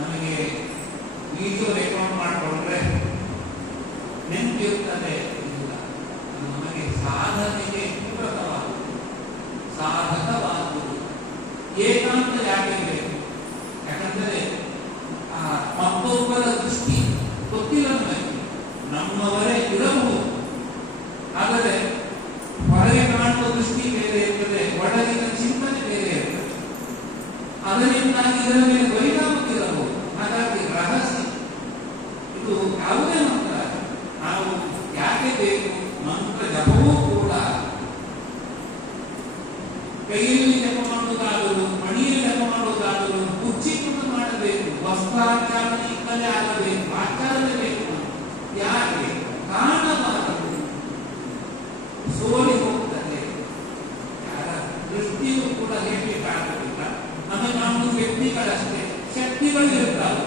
ನಮಗೆ video record ಮಾಡಿಕೊಂಡ್ರೆ ನೆನಪಿರುತ್ತದೆ ಇಲ್ಲ. ನಮಗೆ ಸಾಧನೆಗೆ ಪೂರಕವಾಗುವುದು, ಸಾಧಕವಾಗುವುದು. ಏಕಾಂತ ಯಾಕೆ ಬೇಕು? ಯಾಕಂದರೆ ಮತ್ತೊಬ್ಬರ ದೃಷ್ಟಿ ಗೊತ್ತಿಲ್ಲ ನಮಗೆ. ನಮ್ಮವರೇ ಇರಬಹುದು, ಆದರೆ ಹೊರಗೆ ಕಾಣುವ ದೃಷ್ಟಿ ಬೇರೆ ಇರ್ತದೆ, ಒಳಗಿನ ಚಿಂತನೆ ಬೇರೆ ಇರ್ತದೆ. ಅದರಿಂದಾಗಿ ಇದರ ಮೇಲೆ ಪರಿಣಾಮ ಬೀರಬಹುದು. ಹಾಗಾಗಿ ರಹಸ್ಯ ಇದು ಯಾವುದೇ ಮಂತ್ರ ನಾವು ಯಾಕೆ ಬೇಕು? ಮಂತ್ರ ಜಪವೂ ಕೂಡ ಕೈಯಲ್ಲಿ ಜಪ ಮಾಡುವುದಾದರೂ, ಮಣಿಯಲ್ಲಿ ಜಪ ಮಾಡುವುದಾದರೂ ಮುಚ್ಚಿಕೊಂಡು ಮಾಡಬೇಕು. ವಸ್ತ್ರಾಚಾರಣೆಯಿಂದಲೇ ಆಗಬೇಕು, ಆಚಾರವೇ ಬೇಕು. ಯಾಕೆ? ಕಾರಣವಾದದ್ದು ಸೋಲಿ ಹೋಗ್ತದೆ. ಯಾರ ದೃಷ್ಟಿಯೂ ಕೂಡ ಹೇಳಬೇಕಾಗುತ್ತಿಲ್ಲ. ನಮಗೆ ನಾವು ವ್ಯಕ್ತಿಗಳಷ್ಟೇ, ಶಕ್ತಿಗಳು ಇರುತ್ತವೆ.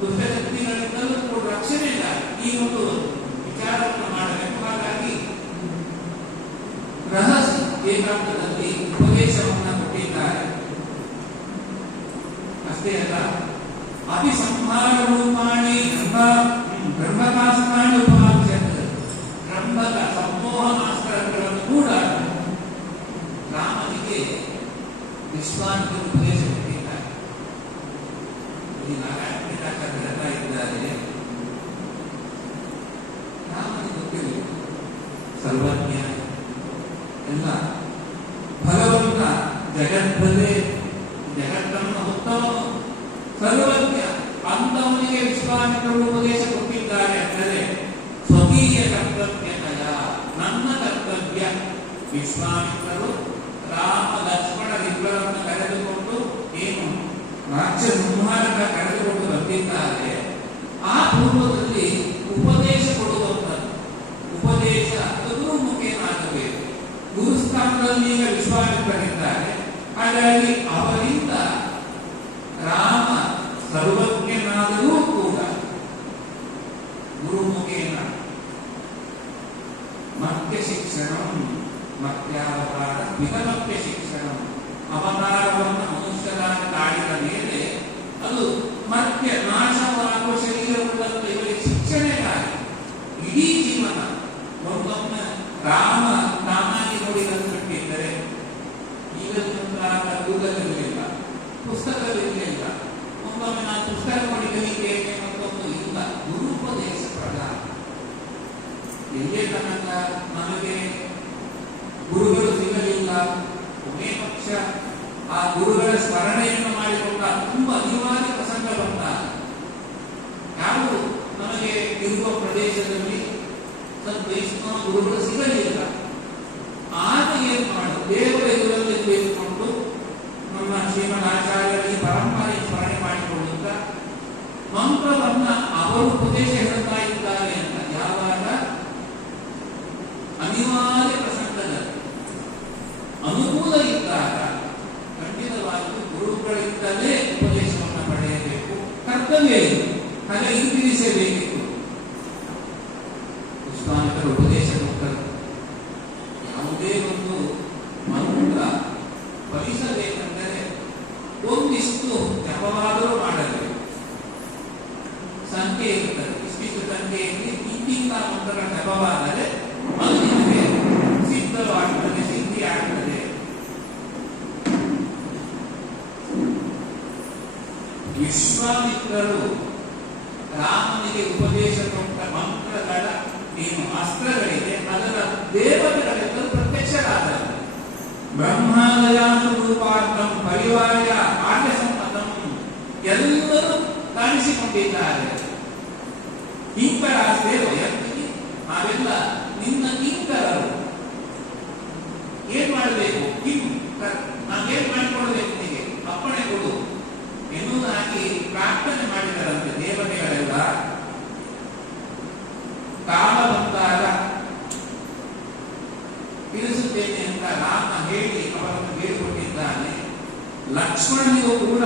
ದುಷ್ಟಶಕ್ತಿಗಳಿಂದಲೂ ಕೂಡ ರಕ್ಷಣೆ ಇಲ್ಲ. ಈ ಒಂದು ವಿಚಾರವನ್ನು ಮಾಡಬೇಕು. ಹಾಗಾಗಿ ರಹಸ್ಯ ಏಕಾಂತದಲ್ಲಿ ಉಪದೇಶವನ್ನು ಕೊಟ್ಟಿದ್ದಾರೆ. ಅಷ್ಟೇ ಅಲ್ಲ, ಅಭಿಸಂಹಾರ ರೂಪಾಣಿ ಬ್ರಹ್ಮಕಾಸ್ತಾನಿ ಉಪವಾಚ್ಯತೆ, ಬ್ರಹ್ಮದ ಸಂಮೋಹನಾಸ್ತ್ರಗಳನ್ನು ಕೂಡ ರಾಮನಿಗೆ ವಿಶ್ವಾಮಿತ್ರ ಉಪದೇಶ ಕೊಟ್ಟಿದ್ದಾರೆ. ಹೇಳ್ತಾ ಇದ್ದಾರೆ, ರಾಮನಿಗೆ ಗೊತ್ತಿಲ್ಲ, ಸರ್ವಜ್ಞ ಎಲ್ಲ ಭಗವಂತ ಜಗತ್ತಲ್ಲೇ ಜಗತ್ತನ್ನು ಹೊತ್ತವನು, ಸರ್ವಜ್ಞ. ಅಂತವನಿಗೆ ವಿಶ್ವಾಮಿತ್ರರು ಉಪದೇಶ ಕೊಟ್ಟಿದ್ದಾರೆ ಅಂದರೆ ಸ್ವಕೀಯ ಕರ್ತವ್ಯತಯ, ನನ್ನ ಕರ್ತವ್ಯ. ವಿಶ್ವಾಮಿತ್ರರು ರಾಮ ಲಕ್ಷ್ಮಣರಿಬ್ಬರನ್ನು ಕರೆದುಕೊಂಡು ಏನು ರಾಕ್ಷಸ ಸಂಹಾರಕ ಕರೆದುಕೊಂಡು ಬಂದಿದ್ದಾರೆ. ಆ ಪೂರ್ವದಲ್ಲಿ ಉಪದೇಶ ಕೊಡುವಂಥದ್ದು. ಉಪದೇಶ ಗುರು ಮುಖೇನಾಗಬೇಕು. ಗುರುಸ್ಥಾನದಲ್ಲಿ ಈಗ ವಿಶ್ವಾಮಿತ್ರರಿದ್ದಾರೆ. ಹಾಗಾಗಿ ಅವರಿಂದ ರಾಮ ಸರ್ವಜ್ಞನಾದರೂ ಕೂಡ ಗುರುಮುಖೇನ ಮತ್ಯ ಶಿಕ್ಷಣ, ಮತ್ಯಾವತಾರ ವಿಧಮತ್ಯ ಶಿಕ್ಷಣ. ಅವತಾರವನ್ನು ಮನುಷ್ಯರಾಗಿ ತಾಳಿದ ಮೇಲೆ ಅದು ಮತ್ತೆ ನಾಶವಾಗುವ ಶರೀರವುಳ್ಳಂತೆ ಇವರಿಗೆ ಶಿಕ್ಷಣೆಗಾಗಿ ಇಡೀ ಜೀವನ. ಒಂದೊಮ್ಮೆ ರಾಮ ತಾನಾಗಿ ನೋಡಿದಂತಿದ್ದರೆ ಈಗಂತಾಗ ಗೂಗಲ್ ಇರಲಿಲ್ಲ, ಪುಸ್ತಕವಿರಲಿಲ್ಲ. ಒಮ್ಮೊಮ್ಮೆ ನಾನು ಪುಸ್ತಕ ನೋಡಿ ಕಲಿತೇನೆ ಮತ್ತೊಂದು ಇಲ್ಲ. ಗುರುಪದೇಶ ಪ್ರಧಾನ. ಎಲ್ಲೇ ತನಕ ನಮಗೆ ಗುರುಗಳು ಸಿಗಲಿಲ್ಲ, ಕೊನೆ ಪಕ್ಷ ಆ ಗುರುಗಳ ಸ್ಮರಣೆಯನ್ನು ಮಾಡಿಕೊಂಡ ತುಂಬಾ ಅನಿವಾರ್ಯ ಪ್ರಸಂಗ ಬಂದಾಗ ಯಾರು ನಮಗೆ ಇರುವ ಪ್ರದೇಶದಲ್ಲಿ ವೈಷ್ಣವ ಗುರುಗಳು ಸಿಗಲಿಲ್ಲ. ಆಗ ಏನು ಮಾಡು? ದೇವರ ಎದುರಲ್ಲಿ ಬೇಯಿಸಿಕೊಂಡು ನಮ್ಮ ಶ್ರೀಮದಾಚಾರ್ಯರಿಗೆ ಪರಂಪರೆ ಸ್ಮರಣೆ ಮಾಡಿಕೊಳ್ಳುತ್ತಾ ಮಂತ್ರವನ್ನ ಅವರು ಉಪದೇಶ ಹೇಳ್ತಾ ಇದ್ದಾರೆ ಅಂತ ಯಾವಾಗ ಅನಿವಾರ್ಯ ಪ್ರಸಂಗದಲ್ಲಿ ಅನುಕೂಲ ಇದ್ದಾಗ ಖಂಡಿತವಾಗಿಯೂ ಗುರುಗಳಿಂದಲೇ ಉಪದೇಶವನ್ನು ಪಡೆಯಬೇಕು. ಕರ್ತವ್ಯ ಇದು. ಹಾಗೆ ಹಿಂತಿರಿಸಬೇಕಿತ್ತು. ವಿಶ್ವಾಮಿತ್ರ ಉಪದೇಶ ಕೊಟ್ಟರು. ಯಾವುದೇ ಒಂದು ಮಂತ್ರ ಫಲಿಸಬೇಕೆಂದರೆ ಒಂದಿಷ್ಟು ಜಪವಾದರೂ ಮಾಡಬೇಕು. ಸಂಖ್ಯೆ ಇರುತ್ತದೆ. ಇಷ್ಟಿಷ್ಟು ಸಂಖ್ಯೆಯಲ್ಲಿ ಇಂತಿಂತ ಮಂತ್ರಗಳ ಜಪವಾದರೆ ಅದು ನಿಮಗೆ ಸಿದ್ಧವಾಗುತ್ತದೆ, ಸಿದ್ಧಿ ಆಗ್ತದೆ. ವಿಶ್ವಾಮಿತ್ರರು ರಾಮನಿಗೆ ಉಪದೇಶ ಕೊಟ್ಟ ಮಂತ್ರಗಳ ಏನು ಅಸ್ತ್ರಗಳಿದೆ ಅದರ ದೇವತೆಗಳೆಲ್ಲರೂ ಪ್ರತ್ಯಕ್ಷರಾದರು. ಬ್ರಹ್ಮಾಲಯಾನುರೂಪಾರ್ಥಂ ಪರಿವಾರ್ಯ ಆರ್ಯಸಮ್ಮತಂ ಎಲ್ಲರೂ ಕಾಣಿಸಿಕೊಂಡಿದ್ದಾರೆ. ಕಿಂಕರಾಸ್ತೆ ವಯಂತಿ, ನಾವೆಲ್ಲ ನಿನ್ನ ಕಿಂಕರರು. ಏನ್ ಮಾಡಬೇಕು? ನಾವೇನ್ ಮಾಡಿಕೊಡ್ಬೇಕು? ನಿಮಗೆ ಅಪ್ಪಣೆ ಕೊಡು ಎನ್ನುವುದಾಗಿ ಪ್ರಾರ್ಥನೆ ಮಾಡಿದರಂತೆ ದೇವತೆಗಳೆಲ್ಲ. ಕಾಲ ಬಂದಾಗ ತಿಳಿಸುತ್ತೇನೆ ಅಂತ ರಾಮ ಹೇಳಿ ಅವರನ್ನು ಹೇಳಿಕೊಟ್ಟಿದ್ದಾನೆ. ಲಕ್ಷ್ಮಣನಿಗೂ ಕೂಡ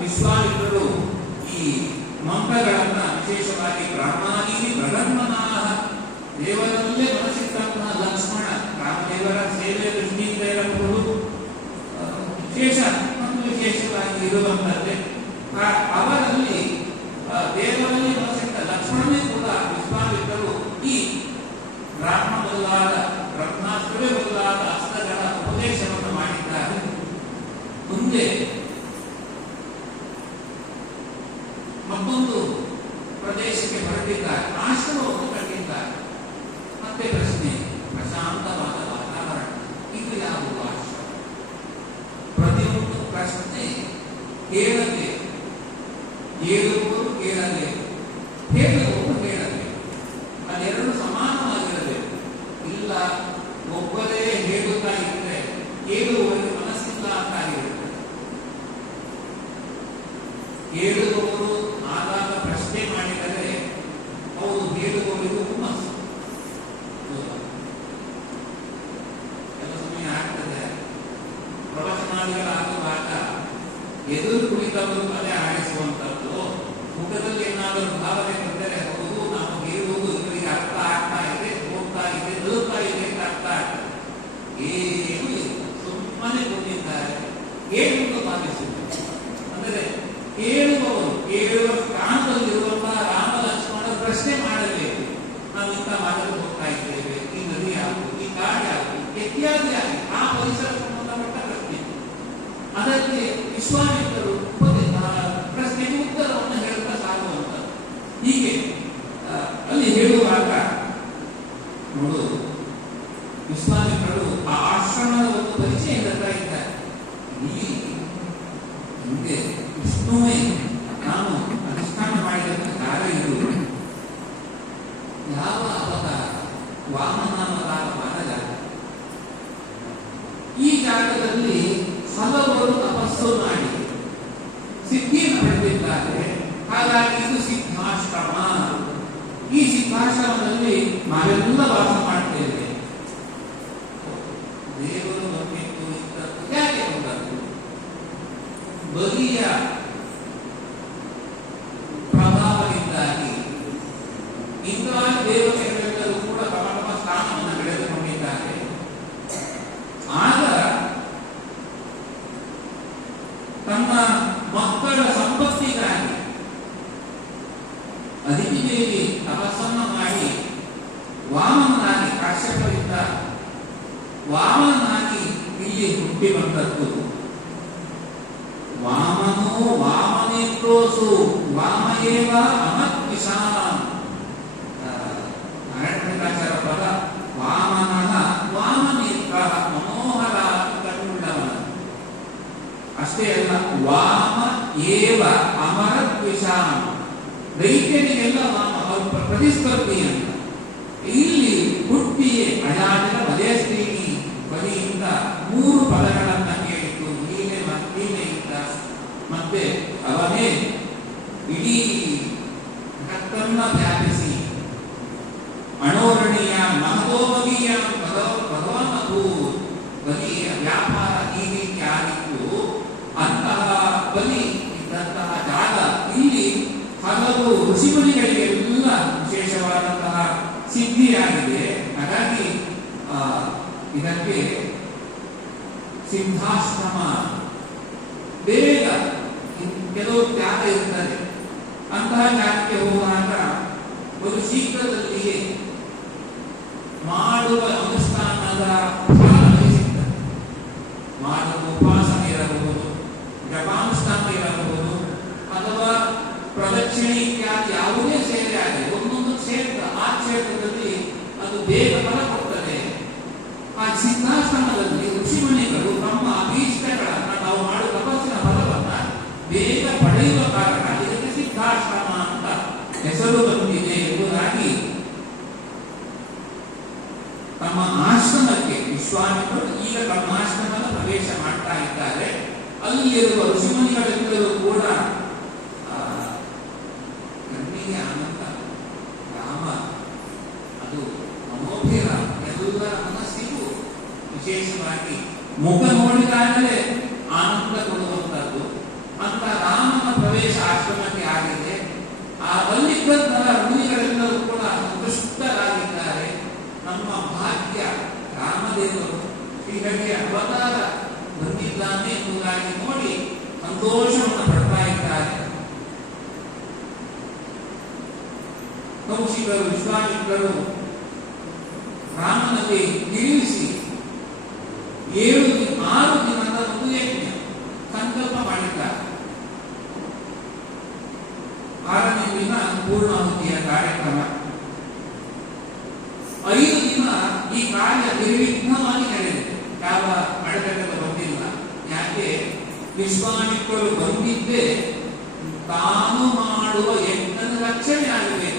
ವಿಶ್ವಾಮಿತ್ರರು ಈ ಮಂತ್ರಗಳನ್ನ ವಿಶೇಷವಾಗಿ ಬ್ರಹ್ಮಾನಿ ಬ್ರಹ್ಮನಾಹ ದೇವರಲ್ಲೇ ಮನಸ್ಸಿಟ್ಟಂತಹ ಲಕ್ಷ್ಮಣ ರಾಮದೇವರ ಸೇವೆ ದೃಷ್ಟಿಯಿಂದ ಇರಬಹುದು, ವಿಶೇಷ ಮತ್ತು ವಿಶೇಷವಾಗಿ ಇರುವಂತದ್ದೇ. ಅವರಲ್ಲಿ ದೇವರಲ್ಲಿ ಮನಸ್ಸಿಟ್ಟ ಲಕ್ಷ್ಮಣನೇ ಕೂಡ ವಿಶ್ವಾಮಿತ್ರರು ಈ ಬ್ರಾಹ್ಮ ಮೊದಲಾದ ಬ್ರಹ್ಮಾಸ್ತ್ರವೇ ಮೊದಲಾದ ಅಸ್ತ್ರಗಳ ಉಪದೇಶವನ್ನು ಮಾಡಿದ್ದಾರೆ. ಮುಂದೆ ಮತ್ತೊಂದು ಪ್ರದೇಶಕ್ಕೆ ಹೊರಟಿದ್ದಾರೆ, ಆಶ್ರಮವನ್ನು ಕಟ್ಟಿದ್ದಾರೆ. ಮತ್ತೆ ಪ್ರಶ್ನೆ, ಪ್ರಶಾಂತವಾದ ವಾತಾವರಣ, ಇದು ಯಾವುದು ಆಶ್ರಮ? ಪ್ರತಿಯೊಂದು ಪ್ರಶ್ನೆ ಕೇಳಬೇಕು, ಹೇಳುವವರು ಕೇಳಬೇಕು, ಹೇಳುವವರು ಹೇಳಬೇಕು. ಅದೆರಡು ಸಮಾನವಾಗಿರಬೇಕು. ಇಲ್ಲ ಒಬ್ಬರೇ ಹೇಳುತ್ತಾ ಇದ್ರೆ ಕೇಳುವವರಿಗೆ ಮನಸ್ಸಿಲ್ಲ ಅಂತ ಆಗಿರುತ್ತೆ. ಹೇಳುವವರು ಆಗಾಗ ಪ್ರಶ್ನೆ ಮಾಡಿದರೆ ಅವರು ಹೇಳುವವರಿಗೂ ಹುಮ್ಮಸ್ಸು. ಕೆಲ ಸಮಯ ಆಗ್ತದೆ, ಪ್ರವಚನಾದಿಗಳಾಗುವಾಗ ಎದುರು ಕುಳಿತವರು ಅದೇ ಆಡಿಸುವಂಥದ್ದು. ಮುಖದಲ್ಲಿ ಏನಾದರೂ ಭಾವನೆ ಬಂದರೆ ಹೌದು ನಾವು ಹೇಳುವುದು ಇವರಿಗೆ ಅರ್ಥ ಆಗ್ತಾ ಇದೆ, ಹೋಗ್ತಾ ಇದೆ, ನಲುತ್ತಾ ಇದೆ ಅಂತ ಅರ್ಥ ಆಗ್ತದೆ. ಏನು ಇಲ್ಲ, ಸುಮ್ಮನೆ ಕೂತಿದ್ದಾರೆ, ಹೇಳುವುದು ಭಾವಿಸುವುದು. ಅಂದರೆ ಕೇಳುವವರು ಕೇಳುವ ಸ್ಥಾನದಲ್ಲಿರುವಂತಹ ರಾಮ ಲಕ್ಷ್ಮಣರು ಪ್ರಶ್ನೆ ಮಾಡಬೇಕು. ನಾವು ಇಂಥ ಮಾಡಲು ಹೋಗ್ತಾ ಇದ್ದೇವೆ, ಈ ನದಿ ಯಾವುದು, ಈ ಕಾಡು ಯಾವುದು, ಇತ್ಯಾದಿಯಾಗಿ ಆ ಪರಿಸರ ಸಂಬಂಧಪಟ್ಟ ಪ್ರಶ್ನೆ. ಅದಕ್ಕೆ ವಿಶ್ವಾಮಿತ್ರರು ಪ್ರಶ್ನೆಗೆ ಉತ್ತರವನ್ನು ಹೇಳುತ್ತಾ ಸಾಗುವಂಥದ್ದು. ಹೀಗೆ ಅಲ್ಲಿ ಹೇಳುವಾಗ ನೋಡು, ವಿಶ್ವಾಮಿತ್ರರು ಆ ಆಶ್ರಮದ ಒಂದು ಪರಿಚಯ ಹೇಳ್ತಾ ಇದ್ದಾರೆ. ಇಲ್ಲಿ ಹಿಂದೆ ವಿಷ್ಣುವೇ ನಾನು ಅನುಷ್ಠಾನ ಮಾಡಿದಂಥ ಕಾರ್ಯ ಇದು. ಯಾವ ಅವತಾರ? ವಾಮನಾವತಾರವಾದ ಜಾಗ. ಈ ಜಾಗದಲ್ಲಿ ಹಲವರು ತಪಸ್ಸು ಮಾಡಿ ಸಿದ್ಧಿಯನ್ನು ಪಡೆದಿದ್ದಾರೆ. ಹಾಗಾಗಿ ಇದು ಸಿದ್ಧಾಶ್ರಮ. ಈ ಸಿದ್ಧಾಶ್ರಮದಲ್ಲಿ ನಾವೆಲ್ಲ ವಾಸ ಮಾಡ್ತೇವೆ. ದೇವರು ಬಂದಿತ್ತು ಇದ್ದದ್ದು ಯಾಕೆ ಬಂದದ್ದು? ಬಲಿಯ ಪ್ರಭಾವದಿಂದಾಗಿ ಇಂದ್ರ ದೇವತೆಗಳೆಲ್ಲರೂ ಕೂಡ ತಮ್ಮ ಸ್ಥಾನವನ್ನು ಬೆಳೆದುಕೊಂಡಿದ್ದಾರೆ. ಆಗ ತಮ್ಮ ಮಕ್ಕಳ ಸಂಪತ್ತಿಗಾಗಿ ಅದಿತಿದೇವಿ ತಪಸ್ಸನ್ನು ಮಾಡಿ ವಾಮನಾಗಿ, ಕಾಶ್ಯಪರಿಂದ ವಾಮನಾಗಿ ಇಲ್ಲಿ ಹುಟ್ಟಿ ಬಂದದ್ದು. ವಾಮನೋ ವಾಮನೇತ್ರೋಸು ವಾಮಯೇವ ಅಮತ್ವಿಷಾಂ. ನಾರಾಯಣಾಚಾರ್ಯ ಪದ ವಾಮನಃ ವಾಮನೇತ್ರ ಮನೋಹರ ಕಣ್ಣುಳ್ಳವನ. ಅಷ್ಟೇ ಅಲ್ಲ, ವಾಮ ಏವ ಅಮರದ್ವಿಷಾಂ. ದೈತ್ಯನಿಗೆಲ್ಲ ವಾಮ ಪ್ರತಿಸ್ಪರ್ಧಿ ಅಂತ. ಇಲ್ಲಿ ಹುಟ್ಟಿಯೇ ಅಜಾಮಿನ ವಧೇಸ್ತ್ರೀನಿ ಬಲಿಯಿಂದ 3 ಪದಗಳನ್ನು ಹೇಳಿತು. ಲೀಲೆಯಿಂದ ಮತ್ತೆ ಅವನೇ ಇಡೀ ಜಗತ್ತನ್ನ ವ್ಯಾಪಿಸಿ ಅಣೋರಣೀಯ ಮಹದೋಮಗೀಯ ಭಗವಾನ್ ಬಲಿಯ ವ್ಯಾಪಾರ ಈ ರೀತಿ ಆಗಿತ್ತು. ಅಂತಹ ಬಲಿ ಇದ್ದಂತಹ ಜಾಗ ಇಲ್ಲಿ ಹಲವು ಋಷಿಮುನಿಗಳಿಗೆಲ್ಲ ವಿಶೇಷವಾದಂತಹ ಸಿದ್ಧಿಯಾಗಿದೆ. ಹಾಗಾಗಿ ಇದಕ್ಕೆ ಸಿದ್ಧಾಶ್ರಮ. ಬೇಗ ಕೆಲವು ತ್ಯಾಗ ಇರುತ್ತದೆ. ಅಂತಹ ತ್ಯಾಗಕ್ಕೆ ಹೋಗುವಾಗ ಒಂದು ಶೀಘ್ರದಲ್ಲಿಯೇ ಮಾಡುವ ಅನುಷ್ಠಾನದ ಫಲ ಸಿಗ್ತದೆ. ಮಾಡುವ ಉಪಾಸನೆ ಇರಬಹುದು, ಜಪಾನುಷ್ಠಾನ ಇರಬಹುದು, ಅಥವಾ ಪ್ರದಕ್ಷಿಣೆ ಇತ್ಯಾದಿ ಯಾವುದೇ ಸೇವೆ ಆಗಲಿ, ಒಂದೊಂದು ಕ್ಷೇತ್ರ ಆ ಕ್ಷೇತ್ರದಲ್ಲಿ ಅದು ಬೇಗ ಫಲ ಕೊಡ್ತದೆ. ಆ ಸಿದ್ಧಾಶ್ರಮದಲ್ಲಿ ಋಷಿಮುನಿಗಳು ತಮ್ಮ ಅಭೀಷ್ಟಗಳನ್ನು ನಾವು ಮಾಡುವ ತಪಸ್ಸಿನ ಫಲವನ್ನು ಬೇಗ ಪಡೆಯುವ ಕಾರಣ ಇದಕ್ಕೆ ಸಿದ್ಧಾಶ್ರಮ ಅಂತ ಹೆಸರು ಬಂದಿದೆ ಎಂಬುದಾಗಿ ತಮ್ಮ ಆಶ್ರಮಕ್ಕೆ ವಿಶ್ವಾಮಿತ್ರರು ಈಗ ತಮ್ಮ ಆಶ್ರಮದ ಪ್ರವೇಶ ಮಾಡ್ತಾ ಇದ್ದಾರೆ. ಅಲ್ಲಿರುವ ಋಷಿಮುನಿಗಳೆಲ್ಲರೂ ಕೂಡ ಕಣ್ಣಿಗೆ ಆನಂದ, ರಾಮ ಅದು ಮನೋಭಿರ, ಎಲ್ಲರ ಮನಸ್ಸಿಗೂ ವಿಶೇಷವಾಗಿ ಮುಖ ನೋಡಿದಾಗಲೇ ಆನಂದ ಕೊಡುವಂಥದ್ದು. ಅಂತ ರಾಮನ ಪ್ರವೇಶ ಆಶ್ರಮಕ್ಕೆ ಆಗಿದೆ. ಆ ಅಲ್ಲಿದ್ದಂತಹ ಮುನಿಗಳೆಲ್ಲರೂ ಕೂಡ ಸಂತುಷ್ಟರಾಗಿದ್ದಾರೆ. ನಮ್ಮ ಭಾಗ್ಯ, ರಾಮದೇವರು ಶ್ರೀಹರಿಯ ಅವತಾರ ಬಂದಿದ್ದಾನೆ ಎಂಬುದಾಗಿ ನೋಡಿ ಸಂತೋಷವನ್ನು ಪಡ್ತಾ ಇದ್ದಾರೆ. ಕೌಶಿಕರು, ವಿಶ್ವಾಮಿತ್ರರು ರಾಮನಲ್ಲಿ ಇಳಿಸಿ 6 ದಿನದ ಒಂದು ಯಜ್ಞ ಸಂಕಲ್ಪ ಮಾಡಿದ್ದಾರೆ. 6ನೇ ದಿನ ಪೂರ್ಣಾಹುತಿಯ ಕಾರ್ಯಕ್ರಮ. 5 ದಿನ ಈ ಕಾರ್ಯ ನಿರ್ವಿಘ್ನವಾಗಿ ನಡೆದಿದೆ. ಯಾವ ಅಡೆತಡೆಗಳು ಬಂದಿಲ್ಲ. ಯಾಕೆ? ವಿಶ್ವಾಮಿತ್ರರು ಬಂದಿದ್ದೇ ತಾನು ಮಾಡುವ ಯಜ್ಞದ ರಕ್ಷಣೆ ಆಗಬೇಕು.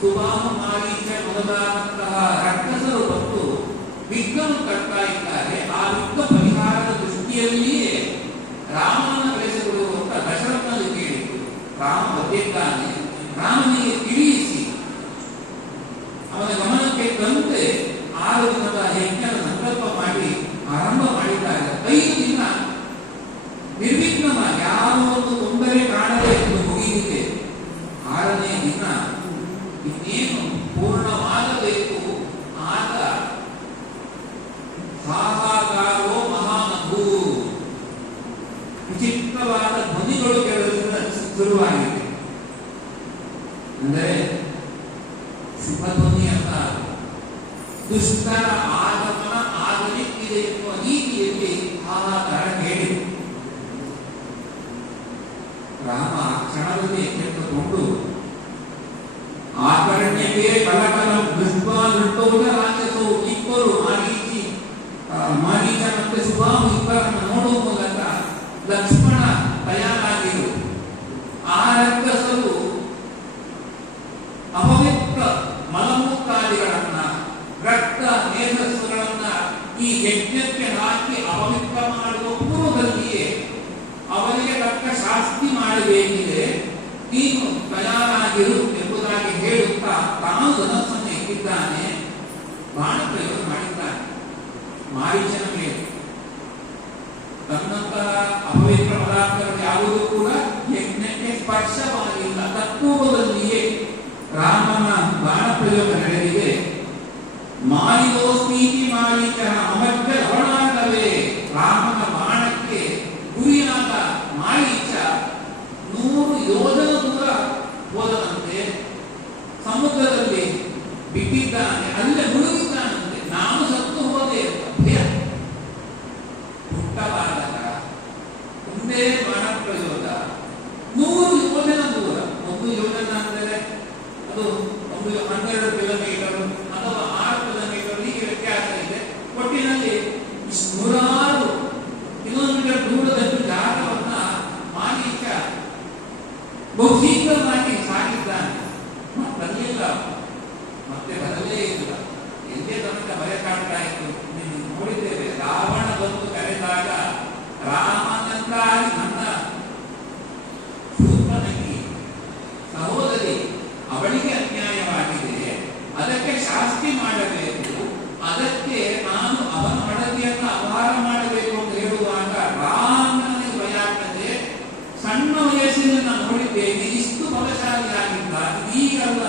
ಸುಬಾಹು ಮಾರೀಚ ಮೊದಲಾದಂತಹ ರಾಕ್ಷಸರು ಬಂದು ವಿಘ್ನವನ್ನು ತರ್ತಾ ಇದ್ದಾರೆ. ಆ ವಿಘ್ನ ಪರಿಹಾರದ ದೃಷ್ಟಿಯಲ್ಲಿಯೇ ರಾಮನನ್ನು ಕಳಿಸಿಕೊಡುವಂತ ದಶರಥನಲ್ಲಿ ಕೇಳಿತು. ರಾಮ ಬಂದಿದ್ದಾನೆ, ರಾಮನಿಗೆ ತಿಳಿಸಿ ಅವನ ಗಮನಕ್ಕೆ ತಂದೆ 6 ದಿನದ ಯಜ್ಞದ ಸಂಕಲ್ಪ ಮಾಡಿ ಆರಂಭ ಮಾಡಿದ್ದಾರೆ. 5 ದಿನ ನಿರ್ವಿಘ್ನವಾಗಿ ಯಾವ ಒಂದು ತೊಂದರೆ ಕಾಣದೆ ಎಂದು ಮುಗಿದಿದೆ. 6ನೇ ದಿನ ಇನ್ನೇನು ಪೂರ್ಣವಾಗಬೇಕು. ಆಗ ಹಾಹಾಕಾರೋ ಮಹಾನಭೂ, ವಿಚಿತ್ರವಾದ ಧ್ವನಿಗಳು ಕೇಳಲು ಶುರುವಾಗಿದೆ. ಅಂದರೆ ಶುಭ ಧ್ವನಿ ಅಂತ, ದುಷ್ಟರ ಆಗಮನ ಆಗಲಿಕ್ಕಿದೆ ಎನ್ನುವ ರೀತಿಯಲ್ಲಿ ಹಾಹಾಕಾರ ಕೇಳಿದೆ. ರಾಮ ಕ್ಷಣದಲ್ಲಿ ಎಚ್ಚೆತ್ತುಕೊಂಡು ಆಕರ್ಣ್ಯಕ್ಕೆ ಕಲಕಲ ದೃಷ್ಟ್ವಾ ನೃತ್ಯೌಡ ರಾಕ್ಷಸವು ಇಬ್ಬರು ಮಾರೀಚ ಮತ್ತೆ ಸುಬಾಹು ಇಬ್ಬರನ್ನು ನೋಡುವ ಮೂಲಕ ಲಕ್ಷ್ಮಣ ತಯಾರಾಗಿರು. ಆ ರಾಕ್ಷಸರು ಅಪವಿತ್ರ ಮಲಮೂತ್ರಾದಿಗಳನ್ನ, ರಕ್ತ ಮೇಧಸ್ಸುಗಳನ್ನ ಈ ಯಜ್ಞಕ್ಕೆ ಹಾಕಿ ಅಪವಿತ್ರ ಮಾಡುವ ಪೂರ್ವದಲ್ಲಿಯೇ ಅವರಿಗೆ ತಕ್ಕ ಶಾಸ್ತಿ ಮಾಡಬೇಕಿದೆ. ನೀನು ತಯಾರಾಗಿರು ಎಂಬುದಾಗಿ ಹೇಳುತ್ತಾ ತಾನು ಧನಸ್ಸನ್ನು ಇಟ್ಟಿದ್ದಾನೆ. ಬಾಣ ಪ್ರಯೋಗ ಮಾಡಿದ್ದಾನೆ ಮಾರೀಚನ ಮೇಲೆ. ತನ್ನಂತಹ ಅಪವಿತ್ರ ಪದಾರ್ಥಗಳು ಯಾವುದೂ ಕೂಡ ಯಜ್ಞಕ್ಕೆ ಸ್ಪರ್ಶವಾಗಿಲ್ಲ. ತತ್ಪೂರ್ವದಲ್ಲಿಯೇ ರಾಮನ ಬಾಣ ಪ್ರಯೋಗ ನಡೆದಿದೆ. ಮಾರಿದೋಸ್ಮೀತಿ ಮಾರೀಚ ಅಮರ್ಜ ಲವಣಾಂತವೇ. ರಾಮನ ಬಾಣಕ್ಕೆ ಗುರಿಯಾದ ಮಾರೀಚ 100 ಯೋಜನ ದೂರ ಹೋದದಂತೆ ಸಮುದ್ರದಲ್ಲಿ ಬಿಟ್ಟಿದ್ದಾನೆ. ಅಲ್ಲೇ ಮುಳುಗಿದ್ದಾನಂತೆ. ನಾನು ಸತ್ತು ಹೋದೆ ಭಯ. ಪುಟ್ಟ ಬಾಲಕ, ಒಂದೇ ಬಾಣ ಪ್ರಯೋಗ, 100 ಯೋಜನ ದೂರ. 1 ಯೋಜನ ಅಂದರೆ ಅದು 12 ಕಿಲೋಮೀಟರ್ ಅಥವಾ 6 ಕಿಲೋಮೀಟರ್, ಹೀಗೆ ವ್ಯತ್ಯಾಸ ಇದೆ. ಒಟ್ಟಿನಲ್ಲಿ 100 ಕಿಲೋಮೀಟರ್ ದೂರದಷ್ಟು ಜಾಗವನ್ನ ಮಾರೀಚ ಬಹು ಶೀಘ್ರವಾಗಿ ಸಾಗಿದ್ದಾನೆ. ಬರಲಿಲ್ಲ, ಮತ್ತೆ ಬರಲೇ ಇಲ್ಲ. ಎಲ್ಲೇ ತನಕ ಭಯ ಕಾಡ್ತಾ ಇತ್ತು. ನೀವು ನೋಡಿದ್ದೇವೆ, ರಾವಣ ಬಂದು ಕರೆದಾಗ ರಾಮನಂದಾಗಿ ನನ್ನ ಶೂರ್ಪನಖಿ ಸಹೋದರಿ, ಅವಳಿಗೆ ಅನ್ಯಾಯವಾಗಿದೆ, ಅದಕ್ಕೆ ಶಾಸ್ತಿ ಮಾಡಬೇಕು, ಅದಕ್ಕೆ ನಾನು ಅವನ ಮಡದಿಯನ್ನು ಅಪಹಾರ ಮಾಡಬೇಕು ಅಂತ ಹೇಳುವಾಗ ರಾಮನಿಗೆ ಭಯ ಆಗ್ತದೆ. ಸಣ್ಣ ವಯಸ್ಸಿನ ನಾನು ನೋಡಿದ್ದೇನೆ, ಇಷ್ಟು ಬಲಶಾಲಿಯಾಗಿದ್ದ, ಈಗಲ್ಲ.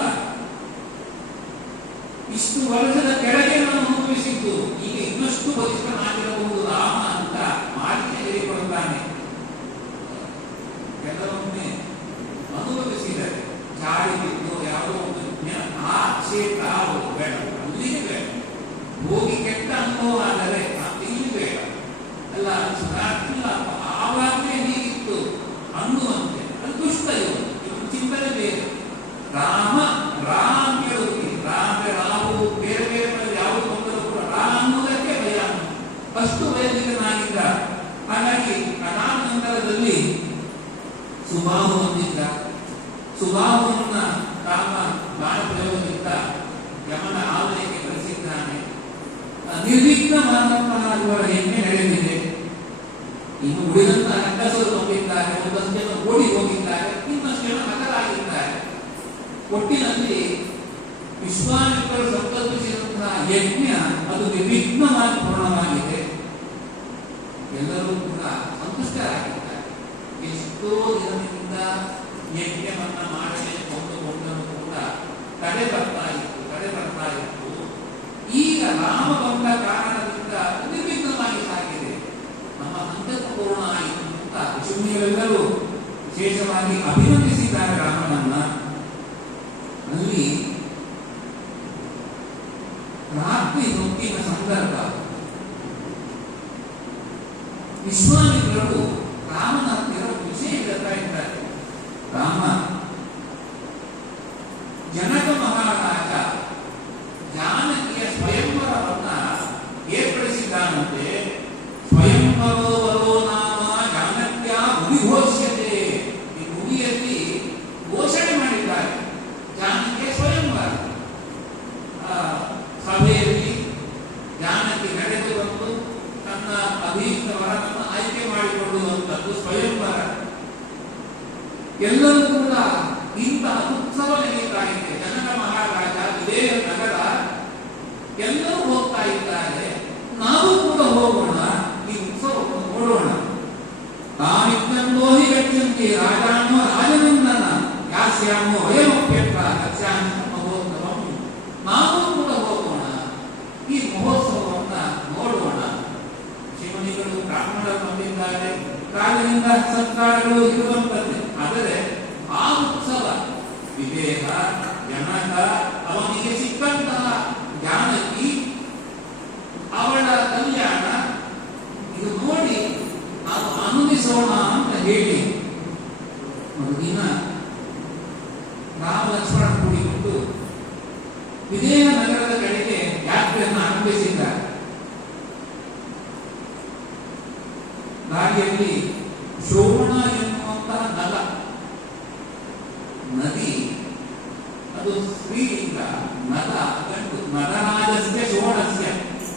ಇಷ್ಟು ವರ್ಷದ ಕೆಳಗೆ ನಾನು ಅನುಭವಿಸಿದ್ದು, ಈಗ ಇನ್ನಷ್ಟು ಬಲಿಷ್ಠನಾಗಿರಬಹುದು ರಾಮ ಅಂತ ಮಾರ್ಗ ಹೇಳಿಕೊಡುತ್ತಾನೆ. ಕೆಲವೊಮ್ಮೆ ಅನುಭವಿಸಿದರೆ ಚಾಡಿ ಬಿದ್ದು ಯಾವುದೋ ಒಂದು ಆ ಕ್ಷೇತ್ರ ಆಗೋದು ಬೇಡ, ಅಲ್ಲಿಗೆ ಬೇಡ. ಹೋಗಿ ಕೆಟ್ಟ ಅನುಭವ ಆದರೆ ಇಲ್ಲಿ ಬೇಡ ಅಲ್ಲ, ಸುಧಾರಿಸಿಲ್ಲ, ಆವಾಗಲೇ ಹೀಗಿತ್ತು ಅನ್ನುವಂತೆ. ಅದು ದುಷ್ಟ. ಇವನು ಚಿಂತನೆ ಬೇರೆ. ರಾಮ ಹೇಳುತ್ತೀವಿ, ರಾಮು ಬೇರೆ ಬೇರೆ ಯಾವುದು ಬಂದರೂ ಕೂಡ ರಾಮ ಅನ್ನೋದಕ್ಕೆ ಭಯ. ಅಷ್ಟು ವಯಸ್ಸಿಗನಾಗಿದ್ದ. ಹಾಗಾಗಿ ಅನಾನಂತರದಲ್ಲಿ ಸುಬಾಹು ಹೊಂದಿದ್ದ. ಸುಬಾಹುವನ್ನ ರಾಮ ಬಾಣ ಪ್ರಯೋಗದಿಂದ ಯಮನ ಆಲಯಕ್ಕೆ ಕಳಿಸಿದ್ದಾನೆ. ನಿರ್ವಿಘ್ನವಾದಂತಹ ಇವರ ಯಜ್ಞ ನಡೆದಿದೆ. ಇನ್ನು ಉಳಿದಂತ ಹೆಂಗಸರು ಬಂದಿದ್ದಾರೆ, ಒಂದಷ್ಟು ಜನ ಓಡಿ ಹೋಗಿದ್ದಾರೆ, ಇನ್ನಷ್ಟು ಜನ ಹತರಾಗಿದ್ದಾರೆ. ಒಟ್ಟಿನಲ್ಲಿ ವಿಶ್ವಾಮಿತ್ರರು ಸಂಕಲ್ಪಿಸಿದಂತಹ ಯಜ್ಞ ಅದು ನಿರ್ವಿಘ್ನವಾಗಿ ಪೂರ್ಣವಾಗಿದೆ. ಎಲ್ಲರೂ ಕೂಡ ಸಂತುಷ್ಟರಾಗಿದ್ದಾರೆ. ಎಷ್ಟೋ ದಿನದಿಂದ ಯಜ್ಞವನ್ನ ಮಾಡಬೇಕು ಅಂದುಕೊಂಡರೂ ಕೂಡ ತಡೆ ಬರ್ತಾ ಇತ್ತು. ಈಗ ರಾಮ ಬಂದ ಕಾರಣದಿಂದ ನಿರ್ವಿಘ್ನವಾಗಿ ಸಾಗಿದೆ. ನಮ್ಮ ಸಂಕಲ್ಪ ಪೂರ್ಣ ಆಯಿತು ಅಂತ ಋಷಿಮುನಿಗಳೆಲ್ಲರೂ ವಿಶೇಷವಾಗಿ ಅಭಿನಂದಿಸಿದ್ದಾರೆ ರಾಮನನ್ನ. ಅಲ್ಲಿ ರಾತ್ರಿ ಹೊತ್ತಿನ ಸಂದರ್ಭ. ವಿಶ್ವಾಮಿತ್ರರು ರಾಮನ ಹತ್ತಿರ ವಿಷಯ ಹೇಳ್ತಾ ಇದ್ದಾರೆ. ರಾಮ, ಜನಕ ಮಹಾರಾಜ ಜಾನಕಿಯ ಸ್ವಯಂವರವನ್ನ ಏರ್ಪಡಿಸಿದ್ದಾನಂತೆ. ಸ್ವಯಂವರೋ ನಾಮ ಜಾನಕ್ಯ ಮುಗಿಘೋಷ್ಯತೆ. ಈ ಮುಗಿಯಲ್ಲಿ ಘೋಷಣೆ ಮಾಡಿದ್ದಾರೆ ಜಾನಕಿಯ ಸ್ವಯಂವರ. ಸಭೆಯಲ್ಲಿ ಜಾನಕಿ ನಡೆದು ಬಂದು ತನ್ನ ಅಭೀಷ್ಟ ವರನನ್ನು ಆಯ್ಕೆ ಮಾಡಿಕೊಳ್ಳುವಂಥದ್ದು ಸ್ವಯಂವರ. ಎಲ್ಲರೂ ಕೂಡ ಇಂತಹ ಉತ್ಸವ ನಡೀತಾ ಇದೆ. ಜನಕ ಮಹಾರಾಜ ವಿದೇಹ ನಗರ ಎಲ್ಲರೂ ಹೋಗ್ತಾ ಇದ್ದಾರೆ, ನಾವು ಕೂಡ ಹೋಗೋಣ, ಈ ಉತ್ಸವವನ್ನು ನೋಡೋಣ. ತಾಮಿದ್ದೋಹಿ ಗಚ್ಚಂತಿ ರಾಜಾನೋ ರಾಜನಂದನ ಯಾಸ್ಯಾಮೋ ವಯಮಪ್ಯಂತ ಗಚ್ಚಾಮಿ ಮಹೋತ್ಸವಂ. ನಾವು ಕೂಡ ಹೋಗೋಣ, ಈ ಮಹೋತ್ಸವವನ್ನ ನೋಡೋಣ. ಶಿವನಿಗಳು ಬ್ರಾಹ್ಮಣರು ಬಂದಿದ್ದಾರೆ, ಕಾಲದಿಂದ ಸಂಸ್ಕಾರಗಳು ಇರುವಂತದ್ದೇ. ಆದರೆ ಆ ಉತ್ಸವ ವಿದೇಹ ಜನಕ ಅವನಿಗೆ ಸಿಕ್ಕಂತಹ ಜಾನಕಿ ಅವಳ ಕಲ್ಯಾಣ ಇದು ನೋಡಿ ನಾವು ಆನಂದಿಸೋಣ ಅಂತ ಹೇಳಿ ಮರುದಿನ ರಾಮ ಲಕ್ಷ್ಮಣ ಕೂಡಿಕೊಂಡು ವಿದೇಹ ನಗರದ ಕಡೆಗೆ ಯಾತ್ರೆಯನ್ನು ಆರಂಭಿಸಿದ್ದಾರೆ. ದಾರಿಯಲ್ಲಿ ಶೋಣ ಎನ್ನುವಂತಹ ನದಿ, ಅದು ಸ್ತ್ರೀಲಿಂಗ, ನದ ಗಂಡು. ನದರಾಜಸ್ಯ ಶೋಣಸ್ಯ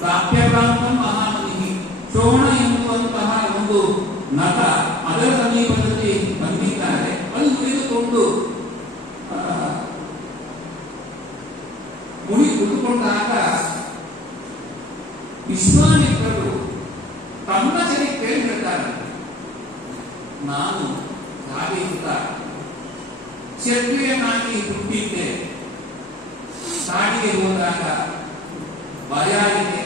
ಪ್ರಾಪ್ಯ ಪ್ರಾಂತಂ ಮಹಾನದಿ. ಶೋಣ ಎನ್ನುವಂತಹ ಒಂದು ನದ, ಅದರ ಸಮೀಪದಲ್ಲಿ ಬಂದಿದ್ದಾರೆ. ಅದು ಕುಳಿತುಕೊಂಡು ಕುಳಿತುಕೊಂಡಾಗ ವಿಶ್ವಾಮಿತ್ರರು ತಮ್ಮ ಚರಿತ್ರೆ ಹೇಳ್ತಾರೆ. ನಾನು ಸಾಧಿಸುತ್ತ ಕ್ಷತ್ರಿಯನಾಗಿ ಹುಟ್ಟಿದ್ದೆ. ಕಾಡಿಗೆ ಹೋದಾಗ ಭಯ ಇದೆ.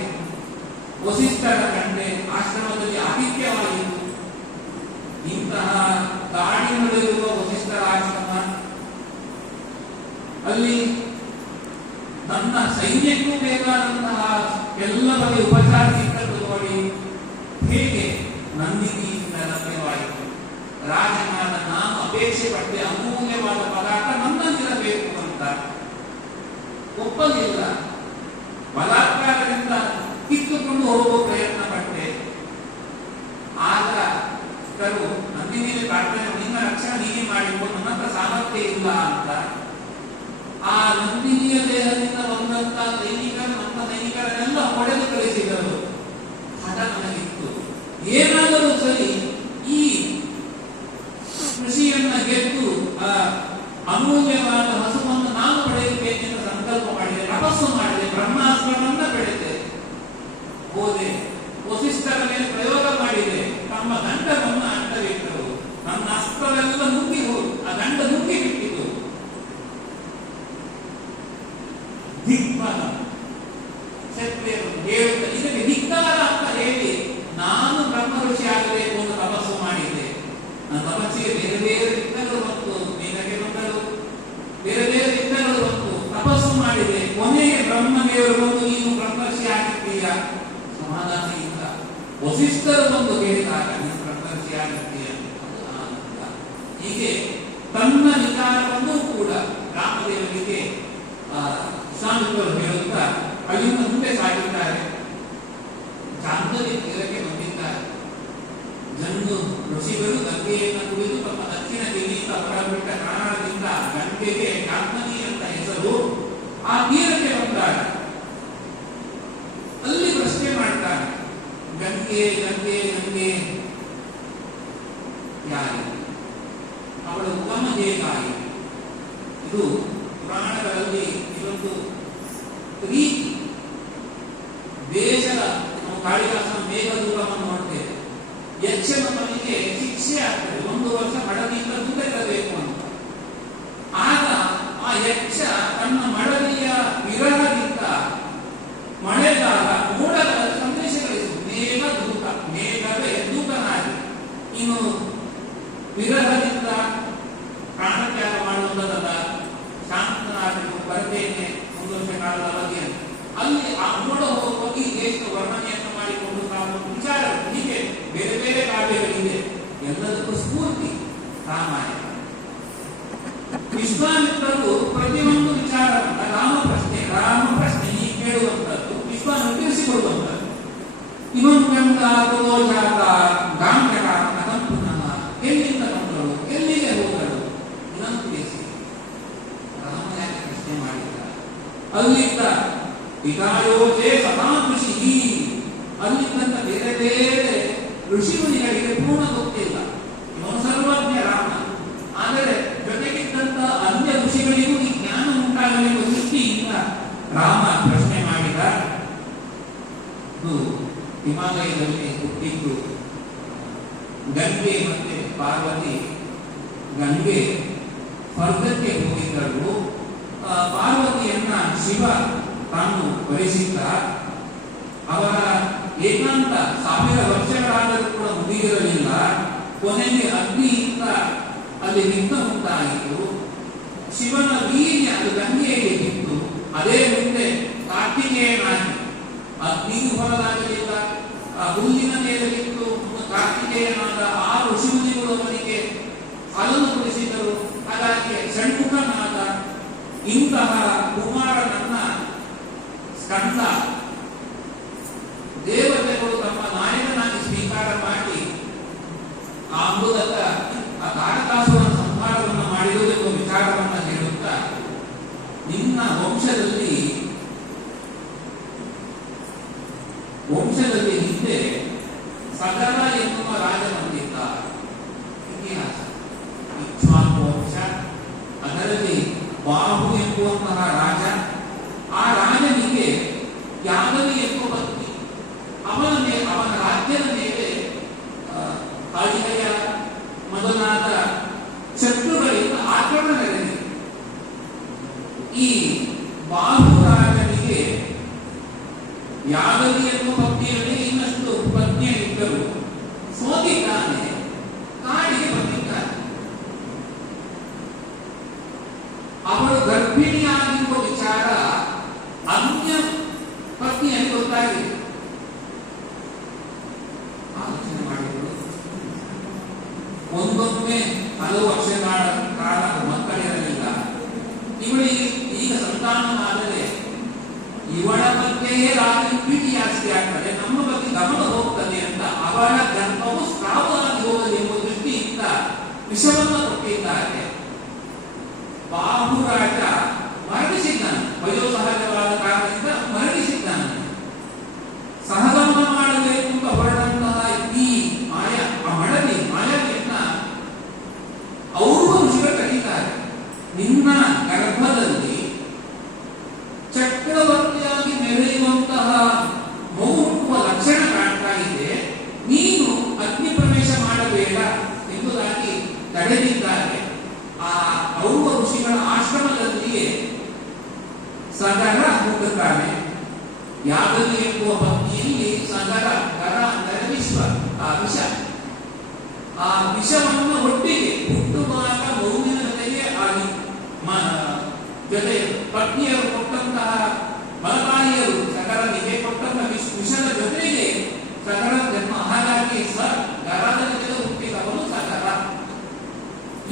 ವಸಿಷ್ಠರ ಕಂಡೆ, ಆಶ್ರಮದಲ್ಲಿ ಆತಿಥ್ಯವಾಯಿತು. ಇಂತಹ ಕಾಡಿನಲ್ಲಿರುವ ವಸಿಷ್ಠರ ಆಶ್ರಮ, ಅಲ್ಲಿ ನನ್ನ ಸೈನ್ಯಕ್ಕೂ ಬೇಕಾದಂತಹ ಎಲ್ಲ ಬಗೆಯ ಉಪಚಾರ ಸಿಕ್ಕದ್ದು ನೋಡಿ ಹೇಗೆ ನಂದಿನಿಯಿಂದ ಲಭ್ಯವಾಯಿತು. ರಾಜನಾದ ನಾನು ಅಪೇಕ್ಷೆ ಪಟ್ಟೆ, ಅಮೂಲ್ಯವಾದ ಪದಾರ್ಥ ನನ್ನಲ್ಲಿರಬೇಕು ಅಂತ. ಒಪ್ಪಲಿಲ್ಲ. ಬಲಾತ್ಕಾರದಿಂದ ಕಿತ್ತುಕೊಂಡು ಹೋಗುವ ಪ್ರಯತ್ನ ಪಟ್ಟೆ. ಆಗ ನಂದಿನಿಯ ಪ್ರಾರ್ಥನೆ, ನಿನ್ನ ರಕ್ಷಣೆ ನೀನೇ ಮಾಡಿಕೊಂಡು, ನನ್ನ ಹತ್ರ ಸಾಮರ್ಥ್ಯ ಇಲ್ಲ ಅಂತ. ಆ ನಂದಿನಿಯ ದೇಹದಿಂದ ಬಂದಂತ ಸೈನಿಕರು, ನಮ್ಮ ಸೈನಿಕರನ್ನೆಲ್ಲ ಹೊಡೆದು ಕಳಿಸಿದರು. ಹಠ ನನಗಿತ್ತು, ಏನಾದರೂ ಸರಿ ಈ ಕೃಷಿಯನ್ನ ಗೆದ್ದು ಅಮೂಲ್ಯವಾದ ಹಸುವನ್ನು ನಾನು ಪಡೆಯಬೇಕೆಂದು ಸಂಕಲ್ಪ ಮಾಡಿದೆ, ತಪಸ್ಸು ಮಾಡಿದೆ, ಬ್ರಹ್ಮಾಸ್ತ್ರವನ್ನ ಪಡೆದೆ. ಹೋದೆ, ವಸಿಷ್ಠರ ಮೇಲೆ ಪ್ರಯೋಗ ಮಾಡಿದೆ. ತಮ್ಮ ದಂಡವನ್ನು ಅಂಟವಿಟ್ಟರು. ನನ್ನ ಅಸ್ತ್ರವೆಲ್ಲ ನುಗ್ಗಿ ಹೋಗಿ ಆ ದಂಡ ನುಗ್ಗಿ ಬಿಟ್ಟಿತು. ದಿಗ್ಬಲ ಕ್ಷತ್ರಿಯರು ಹೇಳುತ್ತ ಇದಕ್ಕೆ ಧಿಕ್ಕಾರ ಅಂತ ಹೇಳಿ ನಾನು ಬ್ರಹ್ಮ ಋಷಿ ಆಗಬೇಕು ಅಂತ ತಪಸ್ಸು ಮಾಡಿದ್ದೆ. ನನ್ನ ತಪಸ್ಸಿಗೆ ಬೇರೆ ಬೇರೆ ವಿಘ್ನಗಳು ಬಂತು, ಮೇಲಕ್ಕೆ ಬಂದರು, ಬೇರೆ ಬೇರೆ ವಿಘ್ನಗಳು ಬಂತು. ತಪಸ್ಸು ಮಾಡಿದೆ, ಕೊನೆಗೆ ಬ್ರಹ್ಮದೇವರು ಬಂದು ನೀನು ಬ್ರಹ್ಮರ್ಷಿ ಆಗಿದ್ದೀಯ. ಸಮಾಧಾನ ಇಲ್ಲ. ವಸಿಷ್ಠರು ಬಂದು ಹೇಳಿದಾಗ ನೀನು ಬ್ರಹ್ಮರ್ಷಿ ಆಗಿದ್ದೀಯ. ಅದು ಆನಂದ. ಹೀಗೆ ತನ್ನ ವಿಚಾರವನ್ನು ಕೂಡ ರಾಮದೇವರಿಗೆ ವಿಶ್ವಾಮಿತ್ರರು ಹೇಳುತ್ತಾ ಅಲ್ಲಿಂದ ಮುಂದೆ ಸಾಗಿದ್ದಾರೆ. ಜಾಹ್ನವಿ ತೀರಕ್ಕೆ ಬಂದಿದ್ದಾರೆ. ಜನ್ನು ಋಷಿಗಳು ಗಂಗೆಯನ್ನು ಕುಡಿದು ತಮ್ಮ ದಕ್ಷಿಣ ದಿಲ್ಲಿಯಿಂದ ಹೊರಬಿಟ್ಟ ಕಾರಣದಿಂದ ಗಂಗೆಗೆ ಜಾಹ್ನವಿ ಅಂತ ಹೆಸರು. ಆ ತೀರಕ್ಕೆ ಬಂದಾಗ ಅಲ್ಲಿ ಪ್ರಶ್ನೆ ಮಾಡ್ತಾರೆ, ಗಂಗೆ ಗಂಗೆ ಗಂಗೆ ಯಾರು? ಅವಳ ಉಗಮ ಹೇಗಾಯಿತು? ಇದು ಪುರಾಣಗಳಲ್ಲಿ ಇದೊಂದು ರೀತಿ. ದೇಶದ ನಾವು ಕಾಳಿದಾಸನ ಮೇಘದೂತವನ್ನು ನೋಡ್ತೇವೆ. ಯಕ್ಷನ ಮನೆಗೆ ಶಿಕ್ಷೆ ಆಗ್ತದೆ, 1 ವರ್ಷ ಮಡದಿಯಿಂದ ದೂರ ಇರಬೇಕು ಅಂತ. ಆಗ ಆ ಯಕ್ಷ ತನ್ನ ಮಡದಿಯ ವಿರಹದಿಂದ ಮಳೆಗಾಲ ಮೋಡಗಳ ಸಂದೇಶ ಗಳಿಸುವುದು. ಮೇಘದೂತ, ಮೇಘದ ದೂತನಾಗಿ ಇನ್ನು ವಿರಹದಿಂದ ಪ್ರಾಣತ್ಯಾಗ ಮಾಡುವುದಲ್ಲ, ಶಾಂತನಾಗಬೇಕು, ಬರ್ತೇನೆ 1 ವರ್ಷ ಕಾಲದ ಅವಧಿಯನ್ನು. ಅಲ್ಲಿ ಆ ನೋಡ ಹೋಗಿ ದೇಶದ ವರ್ಣನೆಯನ್ನು ಮಾಡಿಕೊಂಡು ತಾವು ವಿಚಾರ ಹೀಗೆ ಬೇರೆ ಬೇರೆ ಕಾವ್ಯಗಳಿವೆ. ಎಲ್ಲದಕ್ಕೂ ಸ್ಫೂರ್ತಿ ರಾಮಾಯಣ. ವಿಶ್ವಾಮಿತ್ರರು ಪ್ರತಿಯೊಂದು ವಿಚಾರವನ್ನ ರಾಮ ಪ್ರಶ್ನೆ ಈ ಕೇಳುವಂಥದ್ದು ವಿಶ್ವಾಮಿತ್ರ ತಿಳಿಸಿಕೊಡುವಂಥದ್ದು. ಇವನ್ ಜಾತ ಗಾಂಧಕ ಪುನಃ ಎಲ್ಲಿಂದ ಬಂದಳು, ಎಲ್ಲಿಗೆ ಹೋದಳು ಇದನ್ನು ತಿಳಿಸಿ ರಾಮ ಯಾಕೆ ಪ್ರಶ್ನೆ ಮಾಡಿದ. ಅಲ್ಲಿದ್ದ ವಿಕಾಯೋಜೆ ಸದಾ ಋಷಿ, ಅಲ್ಲಿದ್ದಂತ ಬೇರೆ ಬೇರೆ ಋಷಿಮುನಿಗಳಿಗೆ ಪೂರ್ಣ ಗೊತ್ತಿಲ್ಲ. ಇವನು ಸರ್ವಜ್ಞ ರಾಮ, ಆದರೆ ಜೊತೆಗಿದ್ದಂತ ಅನ್ಯ ಋಷಿಗಳಿಗೂ ಈ ಜ್ಞಾನ ಉಂಟಾಗಲೆಂಬ ದೃಷ್ಟಿಯಿಂದ ರಾಮ ಪ್ರಶ್ನೆ ಮಾಡಿದ. ಹಿಮಾಲಯದಲ್ಲಿ ಹುಟ್ಟಿದ್ದು ಗಂಗೆ ಮತ್ತೆ ಪಾರ್ವತಿ. ಗಂಗೆ ಸ್ವರ್ಗಕ್ಕೆ ಹೋಗಿದ್ದರು. ಪಾರ್ವತಿಯನ್ನ ಶಿವ ತಾನು ವರಿಸಿದ್ದ. ಅವರ ಏಕಾಂತ 1000 ವರ್ಷಗಳಾದರೂ ಕೂಡ ಮುಗಿದಿರಲಿಲ್ಲ. ಕೊನೆಗೆ ಅಗ್ನಿಯಿಂದ ಅಲ್ಲಿ ಯುದ್ಧ ಉಂಟಾಯಿತು. ಶಿವನ ವೀರ್ಯ ಅದು ಗಂಗೆಯಲ್ಲಿ ಬಿತ್ತು. ಅದೇ ಮುಂದೆ ಕಾರ್ತಿಕೇಯನಾಗಿ ಅಗ್ನಿಗೂ ಹೊರಲಾಗಲಿಲ್ಲ, ಹುಲ್ಲಿನ ಮೇಲೆ ಬಿತ್ತು. ಕಾರ್ತಿಕೇಯನಾದ 6 ಋಷಿಮುನಿಗಳು ಅವನಿಗೆ ಹಾಲನ್ನು ಕುಡಿಸಿದರು. ಹಾಗಾಗಿ ಷಣ್ಮುಖನಾದ ಇಂತಹ ಕುಮಾರನನ್ನ ಸ್ಕಂದ ದೇವತೆಗಳು ತಮ್ಮ ನಾಯಕನಾಗಿ ಸ್ವೀಕಾರ ಮಾಡಿ ಆ ಮೂಲಕ ಆ ತಾರಕಾಸುರನ ಸಂಹಾರವನ್ನು ಮಾಡಿರುವುದೆಂಬ ವಿಚಾರವನ್ನು ಹೇಳುತ್ತಾ, ನಿನ್ನ ವಂಶದಲ್ಲಿ ಹಿಂದೆ ಸಗರ ಎನ್ನುವ ರಾಜ ಬಂದಿದ್ದ. ಇತಿಹಾಸ ಇಕ್ಷ್ವಾಕು ವಂಶ, ಅದರಲ್ಲಿ ಬಾಹು ಎಂಬುವಂತಹ ರಾಜ. ಆ ರಾಜನಿಗೆ ಯಾದವಿ ಎಂಬ ಪತ್ನಿ. ಅವನ ರಾಜ್ಯದ ಮೇಲೆ ಹಳಿಹಯ ಮೊದಲಾದ ಶತ್ರುಗಳಿಂದ ಆಕ್ರಮಣ ನಡೆದಿದೆ. ಈ ಬಾಹುರಾಜನಿಗೆ ಯಾದವಿ ಎನ್ನುವ ಪತ್ನಿಯಲ್ಲಿ ಇನ್ನಷ್ಟು ಪತ್ನಿಯರಿದ್ದರು. ಸೋತಿದ್ದಾನೆ, ಕಾಡಿಗೆ ಬಂದಿದ್ದಾನೆ. ಅವಳು ಗರ್ಭಿಣಿಯಾಗಿರುವ ವಿಚಾರ ಅನ್ಯ ಪತ್ನಿಯಲ್ಲಿ ಗೊತ್ತಾಗಿದೆ. ಆಲೋಚನೆ ಮಾಡಿದ್ರು. ಒಂದೊಮ್ಮೆ ಹಲವು ವರ್ಷಗಳ ಕಾಲ ಮಕ್ಕಳಿರಲಿಲ್ಲ. ಇವಳಿಗೆ ಈಗ ಸಂತಾನವಾದರೆ ಇವಳ ಬಗ್ಗೆಯೇ ಪ್ರೀತಿ ಜಾಸ್ತಿ ಆಗ್ತದೆ, ನಮ್ಮ ಬಗ್ಗೆ ಗಮನ ಹೋಗ್ತದೆ ಅಂತ ಅವಳ ಗರ್ಭವು ಸ್ರಾವವಾಗಿ ಹೋಗಲಿ ಎಂಬ ದೃಷ್ಟಿಯಿಂದ ವಿಷವನ್ನು ಕೊಟ್ಟಿದ್ದಾರೆ. ಬಾಹುರಾಜ ಮರಣಿಸಿದ್ದಾನೆ. ವಯೋಸಹಜವಾದ ಕಾರಣದಿಂದ ಮರಣಿಸಿದ್ದಾನೆ. ಸಹಗಮನ ಮಾಡಬೇಕು ಅಂತ ಹೊರಟಂತಹ ಈ ಮಾಯಾವಿಯನ್ನ ಅವರು ಋಷಿಗಳು ಕರೀತಾರೆ. ನಿನ್ನ ಗರ್ಭದಲ್ಲಿ ಚಕ್ರವರ್ತಿಯಾಗಿ ಮೆರೆಯುವಂತಹ ಮಗು ಹುಟ್ಟುವ ಲಕ್ಷಣ ಕಾಣ್ತಾ ಇದೆ. ನೀನು ಅಗ್ನಿ ಪ್ರವೇಶ ಮಾಡಬೇಡ ಎಂಬುದಾಗಿ ತಡೆದಿದ್ದಾರೆ. ಆ ಔವ ಋಷಿಗಳ ಆಶ್ರಮದಲ್ಲಿಯೇ ಸಗರ ಹುಟ್ಟುತ್ತಾನೆ. ಯಾದವಿ ಎಂಬುವ ಪತ್ನಿಯಲ್ಲಿ ಸಗರ, ಗರ ಅಂದರೆ ವಿಶ್ವ, ಆ ವಿಷ. ಆ ವಿಷವನ್ನು ಒಟ್ಟಿಗೆ ಹುಟ್ಟುವಾಗ ಮಗುವಿನ ಜೊತೆಗೆ ಜೊತೆ ಪತ್ನಿಯರು ಕೊಟ್ಟಂತಹ ಬಲಪಾಲಿಯರು ಸಗರನಿಗೆ ಕೊಟ್ಟಂತಹ ವಿಷದ ಜೊತೆಗೆ ಸಗರ ಜನ್ಮ. ಹಾಗಾಗಿ ಗರದ ಜೊತೆ ಹುಟ್ಟಿದವನು ಸಗರ.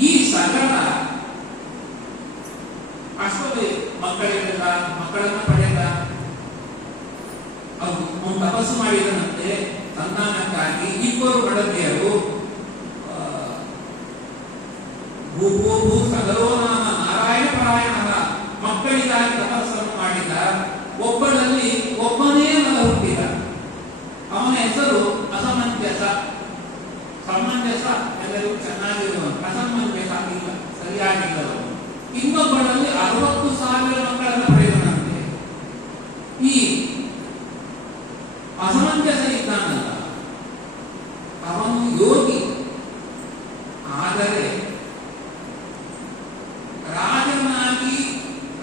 ಈ ಸಗರ ಅಷ್ಟೊಂದು ಮಕ್ಕಳನ್ನು ಪಡೆದ. ಅವನು ತಪಸ್ಸು ಮಾಡಿದನಂತೆ ಸಂತಾನಕ್ಕಾಗಿ. 2 ಗಣತಿಯರು ಭೂ ಸಗರೋ ನಾಮ ನಾರಾಯಣ ಪರಾಯಣ ಮಕ್ಕಳಿಗಾಗಿ ತಪಸ್ಸನ್ನು ಮಾಡಿದ. ಒಬ್ಬನಲ್ಲಿ ಒಬ್ಬನೇ ಮಗ ಹುಟ್ಟಿದ. ಅವನ ಹೆಸರು ಅಸಮಂಜಸ. ಸಮಂಜಸ ಎಲ್ಲರಿಗೂ ಚೆನ್ನಾಗಿರುವ, ಅಸಮಂಜಸ ಇಲ್ಲ, ಸರಿಯಾಗಿಲ್ಲವರು. ಇನ್ನೊಬ್ಬರಲ್ಲಿ 60,000 ಮಕ್ಕಳನ್ನು ಪಡೆದನಂತೆ. ಈ ಅಸಮಂಜಸ ಇದ್ದಾನಲ್ಲ, ಅವನು ಯೋಗಿ. ಆದರೆ ರಾಜನಾಗಿ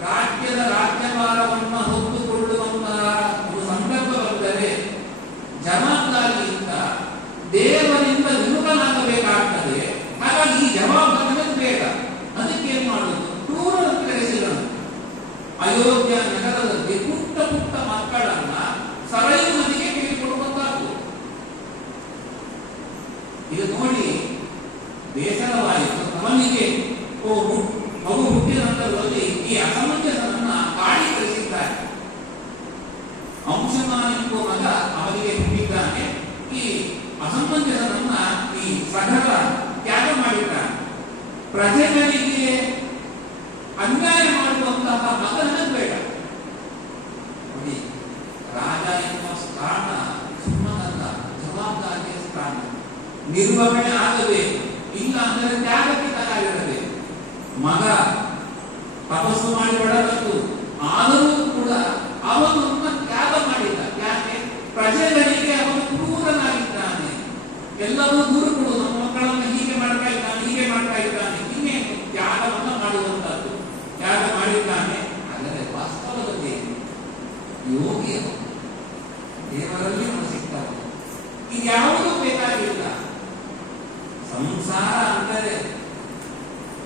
ರಾಜ್ಯದ ರಾಜ್ಯಭಾರವನ್ನು ಹೊತ್ತುಕೊಳ್ಳುವಂತಹ ಒಂದು ಸಂದರ್ಭ ಬಂದರೆ ಜವಾಬ್ದಾರಿಯಿಂದ ದೇವರಿಂದ ವಿಮುಖನಾಗಬೇಕಾಗ್ತದೆ. ಹಾಗಾಗಿ ಈ ಜವಾಬ್ದಾರಿ ಬೇಡ. ಅದಕ್ಕೆ ಏನ್ ಮಾಡುವುದು? ಕ್ರೂರನ್ನು ಕರೆಸಿದನು. ಅಯ್ಯೋ ಪ್ರಜೆಗಳಿಗೆ ಅನ್ಯಾಯ ಮಾಡುವಂತಹ ಮಗನ ಬೇಡ. ನೋಡಿ, ರಾಜ ಎನ್ನುವ ಸ್ಥಾನ ಸುಮ್ಮನಲ್ಲ, ಜವಾಬ್ದಾರಿಯ ಸ್ಥಾನ. ನಿರ್ವಹಣೆ ಆಗಬೇಕು, ಇಲ್ಲ ಅಂದರೆ ತ್ಯಾಗಕ್ಕೆ ತಯಾರಿರಬೇಕು. ಮಗ ತಪಸ್ಸು ಮಾಡಿ ಒಳಗದ್ದು, ಆದರೂ ಕೂಡ ಅವನನ್ನು ತ್ಯಾಗ ಮಾಡಿದ. ಯಾಕೆ? ಪ್ರಜೆಗಳಿಗೆ ಅವನು ಕ್ರೂರನಾಗಿದ್ದಾನೆ. ಎಲ್ಲವೂ ದೂರು ಕೊಡು, ನಮ್ಮ ಮಕ್ಕಳನ್ನು ಹೀಗೆ ಮಾಡ್ತಾ ಇದ್ದಾನೆ, ಹೀಗೆ ಮಾಡ್ತಾ ಇದ್ದಾನೆ, ಹೀಗೆ ತ್ಯಾಗವನ್ನು ಮಾಡುವಂತದ್ದು. ತ್ಯಾಗ ಮಾಡಿದ್ದಾನೆ. ಆದರೆ ವಾಸ್ತವದಲ್ಲಿ ಯೋಗಿಯ ದೇವರಲ್ಲಿ ಅವನು ಸಿಗ್ತಾನೆ. ಇದ್ಯಾವುದೂ ಬೇಕಾಗಿಲ್ಲ. ಸಂಸಾರ ಅಂದರೆ,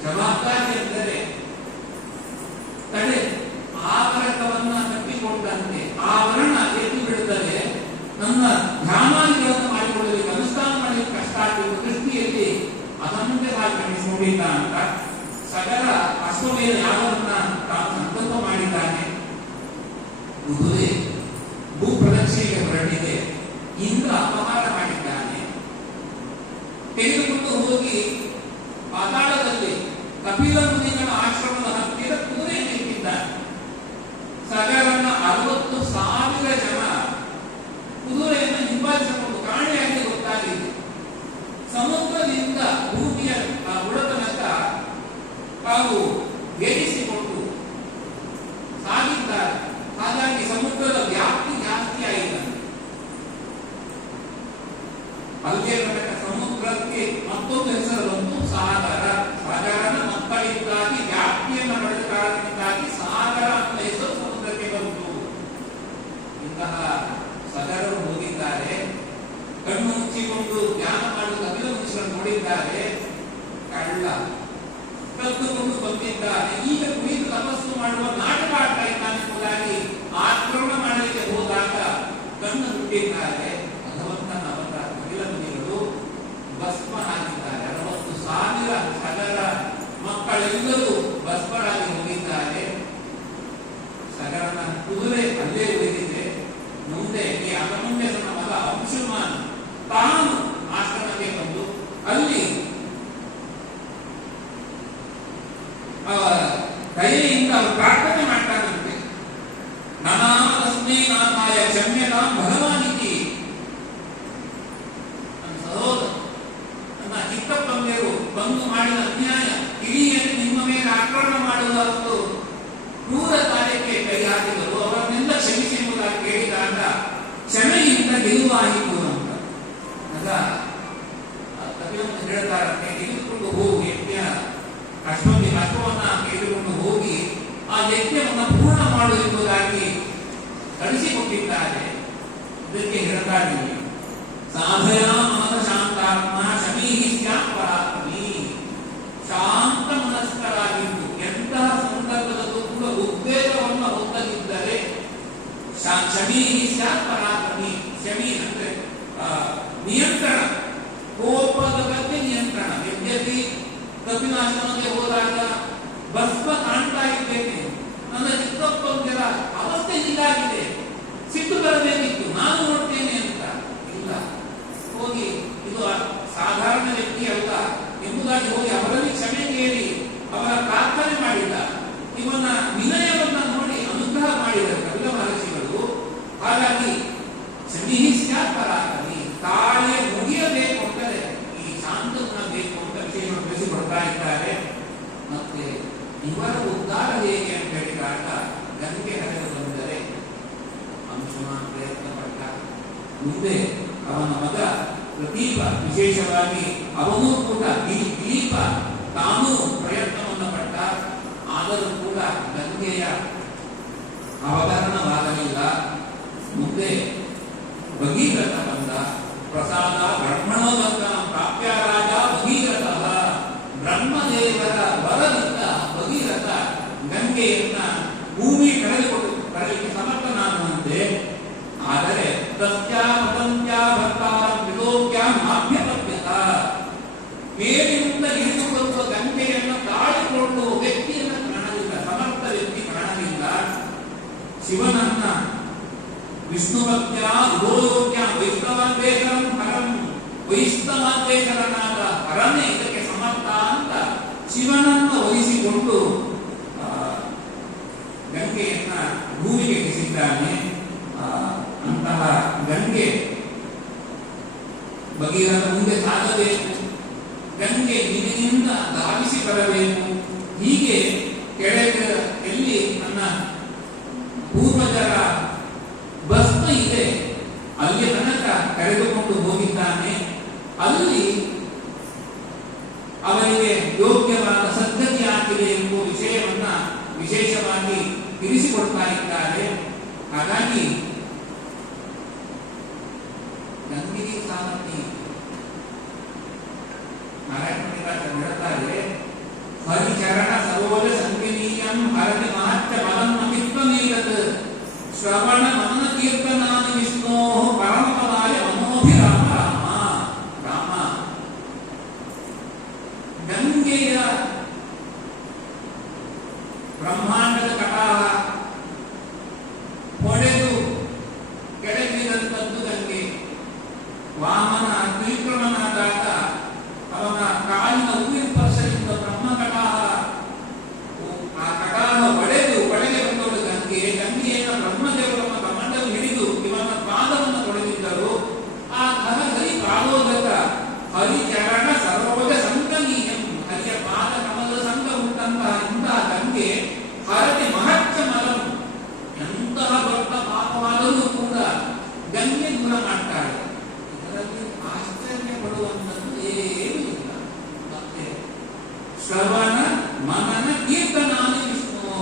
ಜವಾಬ್ದಾರಿ ಅಂದರೆ ತಡೆ ಆವರಣವನ್ನ ಕಟ್ಟಿಕೊಂಡಂತೆ ಆವರಣ ಎದ್ದು ಬಿಡುತ್ತದೆ. ನನ್ನ ಧ್ಯಾನಾದಿಗಳನ್ನು ಮಾಡಿಕೊಳ್ಳಲಿಕ್ಕೆ, ಅನುಷ್ಠಾನ ಮಾಡಲಿಕ್ಕೆ ಕಷ್ಟ ಆಗಿರುವ ದೃಷ್ಟಿಯಲ್ಲಿ ಅದನ್ನೇ ಕಾಣಿಸಿಕೊಂಡಿದ್ದ ಅಂತ ಸಕಲ ಅಶ್ವಮೇಧ ಯಾಗವನ್ನ ತಾನು ಸಂಕಲ್ಪ ಮಾಡಿದ್ದಾನೆ. ಕುದುರೆ ಭೂ ಪ್ರದಕ್ಷಿಣೆಗೆ ಹೊರಟಿದೆ. ಇಂದ್ರ ಅಪಹಾರ ಮಾಡಿದ್ದಾನೆ. ತೆಗೆದುಕೊಂಡು ಹೋಗಿ ಪಾತಾಳದಲ್ಲಿ ಕಪಿಲ ಮುನಿಗಳ ಆಶ್ರಮದ ಹತ್ತಿರ ಕುದುರೆ ನಿಂತಿದ್ದಾನೆ. ಸಗರನ 60,000 ಜನ ಕುದುರೆಯನ್ನು ಹಿಂಬಾಲಿಸಿಕೊಂಡು ಕಾಣೆಯಾಗಿ ಗೊತ್ತಾಗಿದೆ. ಸಮುದ್ರದಿಂದ ಭೂಮಿಯ ಬುಡತನಕ ತಾವು ಏರಿಸಿಕೊಂಡು ಸಾಗಿದ್ದಾರೆ. ಹಾಗಾಗಿ ಸಮುದ್ರದ ವ್ಯಾಪ್ತಿ ಜಾಸ್ತಿ ಆಯಿತು. ಅಲ್ಲಿಗೆ ಸಮುದ್ರಕ್ಕೆ ಮತ್ತೊಂದು ಹೆಸರು ಬಂತು, ಸಾಗರ. ಸಾಗರನ ಮಕ್ಕಳಿಂದಾಗಿ ವ್ಯಾಪ್ತಿಯನ್ನು ಪಡೆದ ಕಾರಣದಿಂದಾಗಿ ಸಾಗರ ಅಂತ ಹೆಸರು ಸಮುದ್ರಕ್ಕೆ ಬಂತು. ಇಂತಹ ಸಗರರು ಹೋಗಿದ್ದಾರೆ. ಕಣ್ಣು ಮುಚ್ಚಿಕೊಂಡು ಧ್ಯಾನ ಮಾಡುವ ಕಪಿಲ ಮುನಿಗಳನ್ನು ನೋಡಿದ್ದಾರೆ. ಕಳ್ಳ ಕದ್ದುಕೊಂಡು ಬಂದಿದ್ದಾನೆ. ಈಗ ಕುಳಿತು ತಪಸ್ಸು ಮಾಡುವ ನಾಟಕ ಆಡ್ತಾ ಇದ್ದಾನೆ ಎಂಬುದಾಗಿ ಆಕ್ರಮಣ ಮಾಡಲಿಕ್ಕೆ ಹೋದಾಗ ಕಣ್ಣು ಮುಟ್ಟಿದ್ದಾರೆ. ಭಗವಂತನ ಅವತಾರ ಕಪಿಲ ಮುನಿಗಳು ಭಸ್ಮರಾಗಿದ್ದಾರೆ. 60,000 ಸಗರ ಮಕ್ಕಳೆಲ್ಲರೂ ಭಸ್ಮರಾಗಿ ಹೋಗಿದ್ದಾರೆ. ಸಗರನ ಕುದುರೆ ಅಲ್ಲೇ ಉಳಿದಿದೆ. ಮುಂದೆ ಈ ಅಗಮುಂಡೆಸನ ಮಗ ಅಂಶುಮಾನ್ ತಾನು ಆಶ್ರಮಕ್ಕೆ ಬಂದು ಅಲ್ಲಿ ದಯೆಯಿಂದ ಪ್ರಾರ್ಥನೆ ಮಾಡ್ತಾನಂತೆ. ನನಾಮ ತಸ್ಮೈ ನಾಥಾಯ ಕ್ಷಮ್ಯತಾಂ ಭಗವಾನಿತಿ. ನನ್ನ ಸಹೋದರ, ನನ್ನ ಚಿಕ್ಕಪ್ಪಂದಿರು ಬಂದು ಮಾಡಿದ ಅನ್ಯಾಯ, ಹಿರಿಯರು ನಿಮ್ಮ ಮೇಲೆ ಆಕ್ರಮಣ ಮಾಡುವ ಒಂದು ಕ್ರೂರ ಕಾರ್ಯಕ್ಕೆ ಕೈ ಹಾಕಿದರು. ಅವರನ್ನೆಲ್ಲ ಕ್ಷಮಿಸಿ ಎಂಬುದಾಗಿ ಕೇಳಿದಾಗ ಕ್ಷಮೆಯಿಂದ ಗೆಲುವಾಯಿತು ಅಂತ ಕಪಿಲನ್ನು ಹೇಳ್ತಾರಂತೆ. ತೆಗೆದುಕೊಂಡು ಹೋಗಿ ಯಜ್ಞ ಅಶ್ವವನ್ನ ತೆಗೆದುಕೊಂಡು ಹೋಗಿ ಆ ಯಜ್ಞವನ್ನು ಪೂರ್ಣ ಮಾಡು ಎಂಬುದಾಗಿ ಕಳಿಸಿಕೊಟ್ಟಿದ್ದಾರೆ. ಇದಕ್ಕೆ ಹೇಳ್ತಾರೆ, ಸಾಧಯ ಮನದ ಶಾಂತಾತ್ಮ ಶಮೀಹಿ ಸ್ಯಾತ್ ಪರಾತ್ಮಿ. ಶಾಂತ ಮನಸ್ಕರಾಗಿದ್ದು ಎಂತಹ ಸಂದರ್ಭದಲ್ಲೂ ಕೂಡ ಉದ್ವೇಗವನ್ನು ಹೊಂದದಿದ್ದರೆ ಶಮೀಹಿ ಸ್ಯಾತ್ ಪರಾತ್ಮಿ. ಶಮಿ ಅಂದ್ರೆ ನಿಯಂತ್ರಣ, ಕೋಪದ ಬಗ್ಗೆ ನಿಯಂತ್ರಣ. ಯದ್ಯಪಿ ಕಪಿಲಾಶ್ರಮಕ್ಕೆ ಹೋದಾಗ ಭಸ್ಮ ಕಾಣ್ತಾ ಇದ್ದೇನೆ, ನನ್ನ ಚಿಕ್ಕಪ್ಪಂದಿರ ಅವಸ್ಥೆ ಹೀಗಾಗಿದೆ, ಸಿಟ್ಟು ಬರಬೇಕಿತ್ತು, ನಾನು ನೋಡ್ತೇನೆ ಅಂತ ಇಲ್ಲ. ಹೋಗಿ ಇದು ಸಾಧಾರಣ ವ್ಯಕ್ತಿ ಅಲ್ಲ ಎಂಬುದಾಗಿ ಹೋಗಿ ಅವರಲ್ಲಿ ಕ್ಷಮೆ ಕೇಳಿ ಅವರ ಪ್ರಾರ್ಥನೆ ಮಾಡಿದ. ಇವನ ವಿನಯವನ್ನ ನೋಡಿ ಅನುಗ್ರಹ ಮಾಡಿದರು ಕಪಿಲ ಮಹರ್ಷಿಗಳು. ಹಾಗಾಗಿ ಪರಾಕರಿ ತಾಳೆ ಮುಗಿಯಬೇಕು ಅಂದರೆ ಈ ಶಾಂತಗುಣ ಬೇಕು ಅಂತ ವಿಷಯವನ್ನು ತಿಳಿಸಿಕೊಡ್ತಾ ಇದ್ದಾರೆ. ಮತ್ತೆ ಇವರ ಉದ್ಧಾರ ಹೇಗೆ ಅಂತ ಹೇಳಿದಾಗ ಗಂಗೆ ಹರಿದು ಬಂದರೆ ಅಂಶುಮಾನ್ ಪ್ರಯತ್ನ ಪಟ್ಟ. ಮುಂದೆ ಅವನ ಮಗ ಪ್ರದೀಪ, ವಿಶೇಷವಾಗಿ ಅವನೂ ಕೂಡ ದಿಲೀಪ ತಾನೂ ಪ್ರಯತ್ನವನ್ನು ಪಟ್ಟ. ಆದರೂ ಕೂಡ ಗಂಗೆಯ ಅವತರಣವಾಗಲಿಲ್ಲ. ಮುಂದೆ ಭಗೀರಥ ಬಂದ. ಪ್ರಸಾದ ಬ್ರಹ್ಮಣೋ ಬಂದ ಪ್ರಾಪ್ಯ ರಾಜ ಭಗೀರಥ. ಬ್ರಹ್ಮದೇವರ ವರದಿಂದ ಭಗೀರಥ ಗಂಗೆಯನ್ನ ಭೂಮಿ ಕರೆದುಕೊಳ್ಳಲಿಕ್ಕೆ ಸಮರ್ಥನಾಗುವಂತೆ. ಆದರೆ ಮೇಲಿನಿಂದ ಇಳಿದು ಬರುವ ಗಂಗೆಯನ್ನು ತಾಳಿಕೊಳ್ಳುವ ವ್ಯಕ್ತಿಯನ್ನು ಕಾಣಲಿಲ್ಲ, ಸಮರ್ಥ ವ್ಯಕ್ತಿ ಕಾಣಲಿಲ್ಲ. ಶಿವನನ್ನ ವಿಷ್ಣುಭಕ್ತ್ಯ ಉದೋಯೋಗ್ಯ ವೈಷ್ಣವಾದ್ವೇಷರಂ ಹರಂ, ವೈಷ್ಣವಾದ್ವೇಷರನಾದ ಹರನೇ ಇದಕ್ಕೆ ಸಮರ್ಥ ಅಂತ ಶಿವನನ್ನು ಒಲಿಸಿಕೊಂಡು ಗಂಗೆಯನ್ನ ಭೂಮಿಗೆ ಇಳಿಸಿದ್ದಾನೆ. ಅಂತಹ ಗಂಗೆ ಭಗೀರಥ ಮುಂದೆ ಸಾಗಬೇಕು, ಗಂಗೆ ನೀರಿನಿಂದ ಧಾವಿಸಿ ಬರಬೇಕು. ಹೀಗೆ ಕೆಳಗೆ ಎಲ್ಲಿ ನನ್ನ ಪೂರ್ವಜರ ಭಸ್ಮ ಇದೆ ಅಲ್ಲಿ ತನಕ ಕರೆದುಕೊಂಡು ಹೋಗಿದ್ದಾನೆ. ಅಲ್ಲಿ ಅವರಿಗೆ ಯೋಗ್ಯವಾದ ಸದ್ಗತಿ ಆಗಿದೆ ಎಂಬುವ ವಿಷಯವನ್ನ ವಿಶೇಷವಾಗಿ ತಿಳಿಸಿಕೊಡ್ತಾ ಇದ್ದಾರೆ. ಹಾಗಾಗಿ ಗಂಗೆಗೆ ಸಾಮರ್ಥ್ಯ ಹೇಳ್ತಾರೆ, ಹರಿಚರಣ ಸರೋಜ ಸಂಗೀಯಂ ಹರತಿ ಮಹತ್ಯ ಬಲಂ ಅಪಿತ್ವಮೇತತ್ ಶ್ರವಣ ಮನನ ಕೀರ್ತನಾನಿ ವಿಷ್ಣೋ ಪರಮಪದಾಯ ಮನೋಭಿರಾಮ ರಾಮ. ರಾಮ ಗಂಗೆಯ ಬ್ರಹ್ಮಾಂಡದ ಕಟಾಹ ಹೊಡೆದು ಕೆಳಗಿದಂಥದ್ದು ಗಂಗೆ. ವಾಮನ ತ್ರಿವಿಕ್ರಮನಾದಾಗ ಅವನ ಕಾಲಿನ ಹೂವಿನ ಸ್ಪರ್ಶದಿಂದ ಬ್ರಹ್ಮ ಕಟಾಹ, ಆ ಕಟಾಹ ಒಡೆದು ಒಳಗೆ ಬಂದವಳು ಗಂಗೆ. ಗಂಗೆಯನ್ನು ಬ್ರಹ್ಮದೇವರು ಕಮಂಡಲು ಹಿಡಿದು ಇವನ ಪಾದವನ್ನು ತೊಳೆದಿದ್ದರು. ಆ ಹರಿ ಪಾದೋದಕ ಹರಿಚರಣ ಸರೋಜ ಸಂಗನೀಯಂ, ಹರಿಯ ಪಾದ ಕಮಲದ ಸಂಘ ಉಂಟಂತಹ ಇಂತಹ ಗಂಗೆ ಹರತಿ ಮಹತ್ಯ ಮಲಂ, ಎಂತಹ ದೊಡ್ಡ ಪಾಪವಾದರೂ ಕೂಡ ಗಂಗೆ ದೂರ ಮಾಡ್ತಾಳೆ. ಇದರಲ್ಲಿ ಆಶ್ಚರ್ಯ ಪಡುವಂಥದ್ದು ಏನೂ ಇಲ್ಲ. ಮತ್ತೆ ಶ್ರವಣ ಮನನ ಕೀರ್ತನಾನಿ ವಿಷ್ಣು,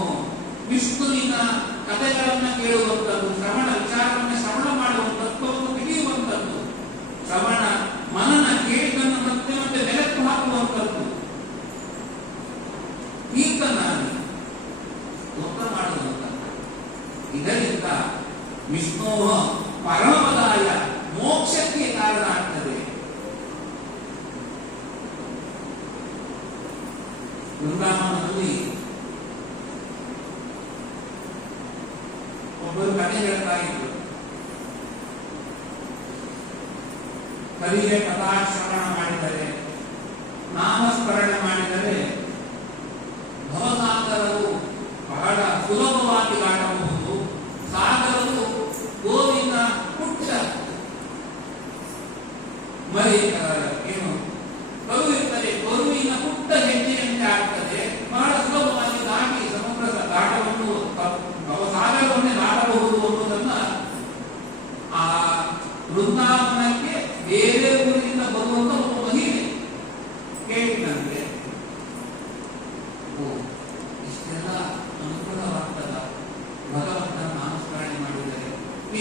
ವಿಷ್ಣುವಿನ ಕಥೆಗಳನ್ನ ಕೇಳುವಂಥದ್ದು, ಶ್ರವಣ ವಿಚಾರವನ್ನು ಶ್ರವಣ ಮಾಡುವಂಥದ್ದು, ತಿಳಿಯುವಂಥದ್ದು, ಶ್ರವಣ ಮನನ ಕೀರ್ತನ ಮತ್ತೆ ಮತ್ತೆ ಬೆಳಕು ಹಾಕುವಂಥದ್ದು, ಕೀರ್ತನಾನಿ ಸ್ತೋತ್ರ ಮಾಡುವಂಥದ್ದು. ಇದರಿಂದ ವಿಷ್ಣು ಪರಮಪದಾಯ ಮೋಕ್ಷಕ್ಕೆ ಕಾರಣ ಆಗ್ತದೆ. ವೃಂದಾವನದಲ್ಲಿ ಒಬ್ಬರು ಕಥೆ ಹೇಳ್ತಾ ಇದ್ರು. ಹರಿಯ ಕಥಾಶ್ರವಣ ಮಾಡಿದರೆ, ನಾಮಸ್ಮರಣೆ ಮಾಡಿದರೆ ಭವಸಾಗರವು ಬಹಳ ಸುಲಭವಾಗಿ ದಾಟಬಹುದು. ಸಾಗರವು ಗೋವಿನ ಪುಟ್ಟ ಮರಿ ಏನು ಕರು ಇರ್ತದೆ, ಕರುವಿನ ಪುಟ್ಟ ಹೆಜ್ಜೆಯಂತೆ ಆಗ್ತದೆ. ಬಹಳ ಸುಲಭವಾಗಿ ದಾಟಿ ಸಮುದ್ರ ದಾಟವನ್ನು ಭವಸಾಗರವನ್ನೇ ದಾಟಬಹುದು ಅನ್ನೋದನ್ನ ಆ ವೃಂದಾವನಕ್ಕೆ ಬೇರೆ ಊರಿನಿಂದ ಬರುವಂತ ಒಬ್ಬ ಮಹಿಳೆ ಕೇಳಿದಂತೆ, ಇಷ್ಟೆಲ್ಲ ಅನುಕೂಲವಾಗ್ತದ ಭಗವಂತನ ನಾಮಸ್ಮರಣೆ ಮಾಡಿದರೆ.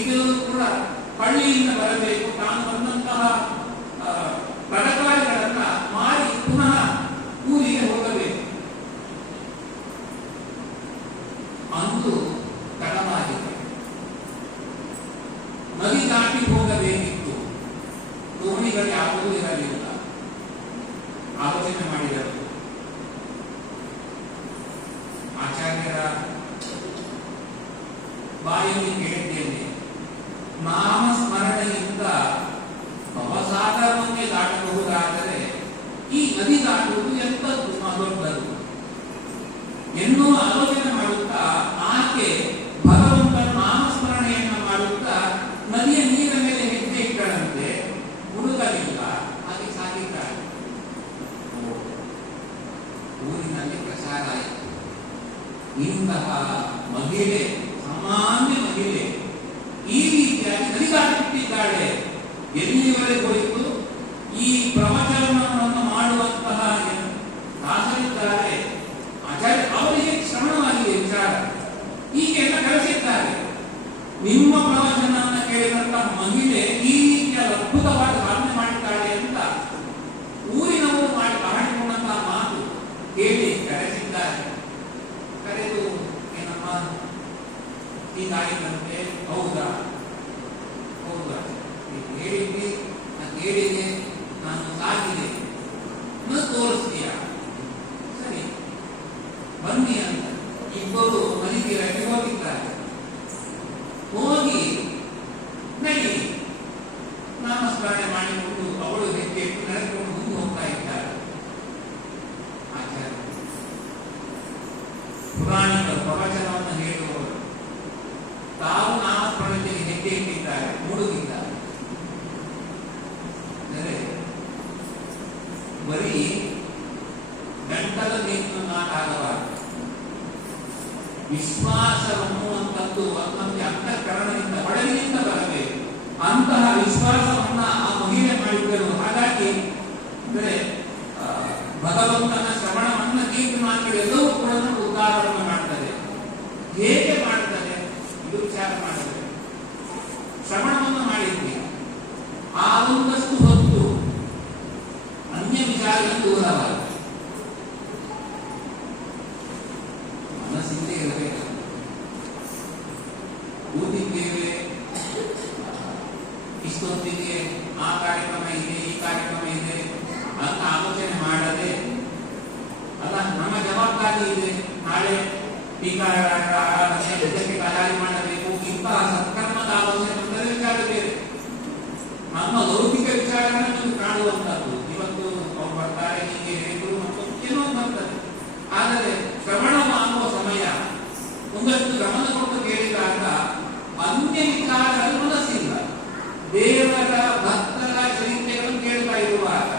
ಇದು ಕೂಡ ಹಳ್ಳಿಯಿಂದ ಬರಬೇಕು, ತಾನು ಬಂದಂತಹ ತರಕಾರಿಗಳನ್ನ ಮಾರಿ ಪುನಃ ಊರಿಗೆ ಹೋಗಬೇಕು. ಅಂದು ತಡವಾಗಿದೆ, ನದಿ ದಾಟಿ ಹೋಗಬೇಕಿತ್ತು. ದೋಣಿಗಳು ಯಾವುದೂ ಇರಲಿಲ್ಲ. ಆಲೋಚನೆ ಮಾಡಿದರು. ಆಚಾರ್ಯರ ಬಾಯಲ್ಲಿ ಕೇಳಿದ್ದೇನೆ, ನಾಮಸ್ಮರಣೆಯಿಂದ ಭವಸಾಗರವನ್ನೇ ದಾಟಬಹುದಾದರೆ ಈ ನದಿ ದಾಟುವುದು ಎಂಥದ್ದು ದೊಡ್ಡದು ಎನ್ನುವ ಆಲೋಚನೆ ಮಾಡುತ್ತಾ ಆಕೆ ಭಗವಂತನ ನಾಮಸ್ಮರಣೆಯನ್ನು ಮಾಡುತ್ತಾ ನದಿಯ ನೀರ ಮೇಲೆ ಹೆಜ್ಜೆ ಇಟ್ಟಳಂತೆ. ಹುಡುಗಲಿಲ್ಲ, ಹಾಗೆ ಸಾಗಿದ್ದಾಳೆ. ಊರಿನಲ್ಲಿ ಪ್ರಚಾರ ಆಯಿತು, ಇಂತಹ ಮಹಿಳೆ, ಸಾಮಾನ್ಯ ಮಹಿಳೆ ಈ ರೀತಿಯಾಗಿ ನದಿ ದಾಟಿಬಿಟ್ಟಿದ್ದಾಳೆ. ಎಲ್ಲಿಯವರೆಗೆ ಹೋಯಿತು? ಈ ಪ್ರವಚನವನ್ನು ಮಾಡುವಂತಹ ದಾಸರಿದ್ದಾರೆ, ಆಚಾರ್ಯ ಅವರಿಗೆ ಶ್ರವಣವಾಗಿದೆ ವಿಚಾರ, ಹೀಗೆಲ್ಲ ಕಳಿಸಿದ್ದಾರೆ. ನಿಮ್ಮ ಪ್ರವಚನವನ್ನು ಕೇಳಿದಂತಹ ಮಹಿಳೆ ಈ ರೀತಿಯ ಅದ್ಭುತವಾದ ಸಾಧನೆ ಮಾಡಿದ್ದಾಳೆ ಅಂತ ಊರಿನವರು ಮಾಡಿಕೊಂಡಂತಹ ಮಾತು ಕೇಳಿ ಕರೆಸಿದ್ದಾರೆ. ಕರೆದು ಏನಮ್ಮ ಹೀಗಾಯಿತಂತೆ? ಹೌದಾ? ಹೌದಾ, ಹೇಳಿದ್ವಿ, ನಾನು ಹೇಳಿದೆ, ನಾನು ಸಾಕಿದೆ, ತೋರಿಸ್ತೀಯ? ಸರಿ ಬನ್ನಿ ಅಂತ ಇಬ್ಬರು ಮನೆಗೆ ರೆಡಿ ಹೋಗಿದ್ದಾರೆ. ಹೋಗಿ ನಡಿ ನಾಮಸ್ಮರಣೆ ಮಾಡಿಕೊಂಡು ಅವಳು ಹೆಜ್ಜೆ ಇಟ್ಟು ನಡೆದುಕೊಂಡು ಮುಂದೆ ಹೋಗ್ತಾ ಇದ್ದಾರೆ. ಆಚಾರ್ಯ ವಿಶ್ವಾಸವನ್ನುವಂಥದ್ದು ನಮಗೆ ಅಂತಃಕರಣದಿಂದ ಒಳಗಿನಿಂದ ಬರಬೇಕು. ಅಂತಹ ವಿಶ್ವಾಸವನ್ನ ಆ ಮಹಿಳೆ ಮಾಡಿದ್ದರು. ಹಾಗಾಗಿ ಅಂದರೆ ಭಗವಂತನ ಶ್ರವಣವನ್ನ ಕೀರ್ತನಾದಿಗಳು ಎಲ್ಲವೂ ಕೂಡ ಉದ್ಧಾರವನ್ನು ಮಾಡ್ತಾರೆ. ಹೇಗೆ ಮಾಡ್ತಾರೆ ಇದು ವಿಚಾರ ಮಾಡ್ತಾರೆ. ಶ್ರವಣವನ್ನು ಮಾಡಿದ್ವಿ, ಆ ಒಂದಷ್ಟು ಹೊತ್ತು ಅನ್ಯ ವಿಚಾರಗಳು ದೂರವಾದ ಮನಸ್ಸಿಂದ ಇರಬೇಕು. ಕೂತಿದ್ದೇವೆ, ಇಷ್ಟೊತ್ತಿಗೆ ಆ ಕಾರ್ಯಕ್ರಮ ಇದೆ, ಈ ಕಾರ್ಯಕ್ರಮ ಇದೆ ಅಂತ ಆಲೋಚನೆ ಮಾಡದೆ, ಅಲ್ಲ ನಮ್ಮ ಜವಾಬ್ದಾರಿ ಇದೆ, ನಾಳೆ ಟೀಕಾರಾಯಣರ ಆರಾಧನೆ ಇದಕ್ಕೆ ತಯಾರಿ ಮಾಡಬೇಕು, ಇಂತಹ ಸತ್ಕರ್ಮದ ಆಲೋಚನೆ ಬಂದರೆ ವಿಚಾರ ಬೇರೆ. ನಮ್ಮ ಲೌಕಿಕ ವಿಚಾರಗಳನ್ನು ಕಾಣುವಂತದ್ದು. ಇವತ್ತು ಅವ್ರು ಬರ್ತಾರೆ, ಹೀಗೆ ಹೇಳಿದ್ರು ಮತ್ತು ಏನೋ ಬರ್ತದೆ. ಆದರೆ ಶ್ರವಣ ಮಾಡುವ ಸಮಯ ಒಂದಷ್ಟು ಗಮನ ಕೊಟ್ಟು ಕೇಳಿದಾಗ ಅನ್ಯ ವಿಚಾರಗಳು ಮನಸ್ಸಿಲ್ಲ. ದೇವರ ಭಕ್ತರ ಚರಿತ್ರೆಗಳನ್ನು ಕೇಳ್ತಾ ಇರುವಾಗ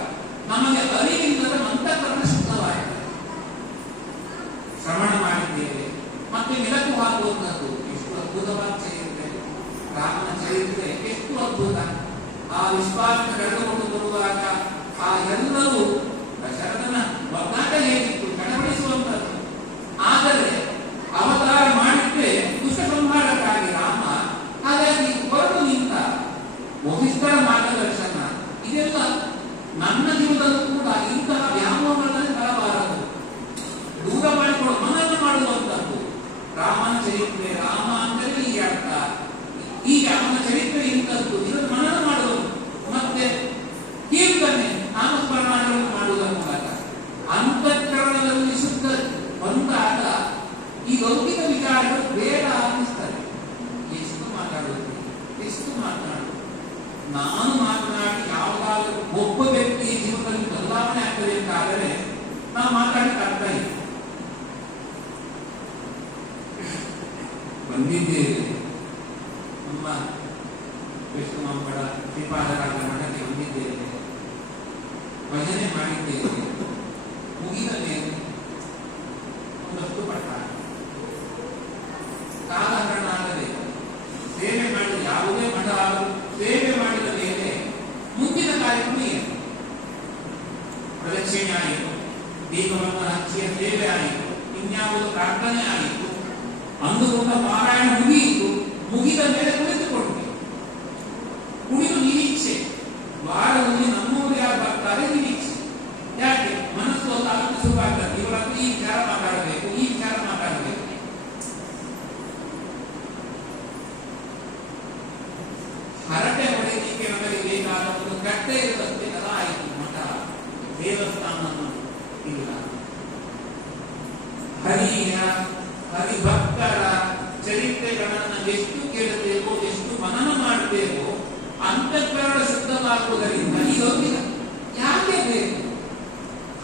ನಮಗೆ ಅರಿವಿಲ್ಲದ ಅಂತಃಕರಣ ಶುದ್ಧವಾಯಿತು. ಶ್ರವಣ ಮಾಡಿದ್ದೇವೆ ಮತ್ತೆ ಮೆಲುಕು ಹಾಕುವಂಥದ್ದು. ಎಷ್ಟು ಅದ್ಭುತವಾದ ಚರಿತ್ರೆ, ರಾಮನ ಚರಿತ್ರೆ ಎಷ್ಟು ಅದ್ಭುತ. ಆ ವಿಶ್ವಾಸ ಕಳೆದುಕೊಂಡು ಬರುವಾಗ ಆ ಎಲ್ಲರೂ ದಶರಥನ ಒದ್ದಾಟ ಹೇಗಿತ್ತು, ಕಡಬಡಿಸುವಂಥದ್ದು. ಆದರೆ ಅವತಾರ ಮಾಡಿದ್ರೆ ದುಷ್ಟ ಸಂಹಾರಕ್ಕಾಗಿ ರಾಮ. ಹಾಗಾಗಿ ಹೊರಟು ನಿಂತ ವಸಿಷ್ಠರ ಮಾರ್ಗದರ್ಶನ ಇದೆಲ್ಲ ನನ್ನ ಜೀವನದಲ್ಲೂ ಕೂಡ ಇಂತಹ ವ್ಯಾಮೋಹಗಳಲ್ಲಿ ಬರಬಾರದು. ದೂರ ಮಾಡಿಕೊಂಡು ಮನನ ಮಾಡುವಂಥದ್ದು. ರಾಮನ ಚರಿತ್ರೆ, ರಾಮ ಅಂದರೆ ಈ ಅರ್ಥ, ಈಗ ಅವನ ಚರಿತ್ರೆ ಇಂಥದ್ದು, ಇದನ್ನು ಮನನ ಮಾಡುವುದು. ಮತ್ತೆ ಕೀರ್ತನೆ ನಾಮಸ್ಮರಣಗಳನ್ನು ಮಾಡುವುದರ ಮೂಲಕ ಅಂತಃಕರಣದಲ್ಲಿ ಶುದ್ಧ ಬಂದಾಗ ಈ ಲೌಕಿಕ ವಿಚಾರಗಳು ಬೇಡ ಅನ್ನಿಸ್ತಾರೆ. ಎಷ್ಟು ಮಾತಾಡುತ್ತೆ, ಎಷ್ಟು ಮಾತನಾಡುತ್ತೆ. ನಾನು ಮಾತನಾಡಿ ಯಾವುದಾದ್ರೂ ಒಬ್ಬ ವ್ಯಕ್ತಿಯ ಜೀವನದಲ್ಲಿ ಬದಲಾವಣೆ ಆಗಬೇಕಾದರೆ ನಾವು ಮಾತಾಡಲಿಕ್ಕೆ ಅರ್ಥ ಇಲ್ಲ. ಬಂದಿದ್ದೇವೆ ನಮ್ಮ ವಿಷ್ಣು ಮಂಗಳ ಶ್ರೀಪಾದರಾಜ ಮಠಕ್ಕೆ ಬಂದಿದ್ದೇವೆ, ಭಜನೆ ಮಾಡಿದ್ದೇವೆ, ಮುಗಿದ ಮೇಲೆ ಒಂದಷ್ಟು ಪಟ್ಟ ಕಾಲಹರಣ ಆಗಬೇಕು. ಸೇವೆ ಮಾಡಿದ ಯಾವುದೇ ಮಠ ಆದರೂ ಸೇವೆ ಮಾಡಿದ ಮೇಲೆ ಮುಂದಿನ ಕಾರ್ಯಕ್ರಮ ಏನು? ಪ್ರದಕ್ಷಿಣೆ ಆಯಿತು, ದೀಪವನ್ನು ಹಚ್ಚಿಯ ಸೇವೆ ಆಯಿತು, ಇನ್ಯಾವುದು ಪ್ರಾರ್ಥನೆ ಆಯಿತು, ಅಂದುಕೊಂಡ ಪಾರಾಯಣ ಮುಗಿಯಿತು. ಮುಗಿದ ಮೇಲೆ ಕುಳಿತುಕೊಳ್ತೀವಿ. ಕುಳಿತು ನಿರೀಕ್ಷೆ, ವಾರದಲ್ಲಿ ನಮ್ಮೂರು ಯಾರು ಬರ್ತಾರೆ ನಿರೀಕ್ಷೆ. ಯಾಕೆ? ಮನಸ್ಸು ಒಂದು ಆಲೋಚನೆ ಶುರುವಾಗ್ತದೆ. ಇವರದ್ದು ಈ ವಿಚಾರ ಮಾತಾಡಬೇಕು, ಈ ವಿಚಾರ ಮಾತಾಡಬೇಕು. ಹರಟೆ ಹೊಡೆಯಲಿಕ್ಕೆ ನಮಗೆ ಬೇಕಾದ ಒಂದು ಕಟ್ಟೆ ಇರುವಂತೆ ಕದ ಆಯಿತು. ಮಠ ದೇವಸ್ಥಾನ ಇಲ್ಲ. ಹರಿಭಕ್ತರ ಚರಿತ್ರೆಗಳನ್ನು ಎಷ್ಟು ಕೇಳುತ್ತೇವೋ, ಎಷ್ಟು ಮನನ ಮಾಡುತ್ತೇವೋ, ಅಂತಃಕರಣ ಶುದ್ಧವಾಗುವುದರಿಂದ ಈ ಲೌಕಿಕ ಯಾಕೆ ಬೇಕು?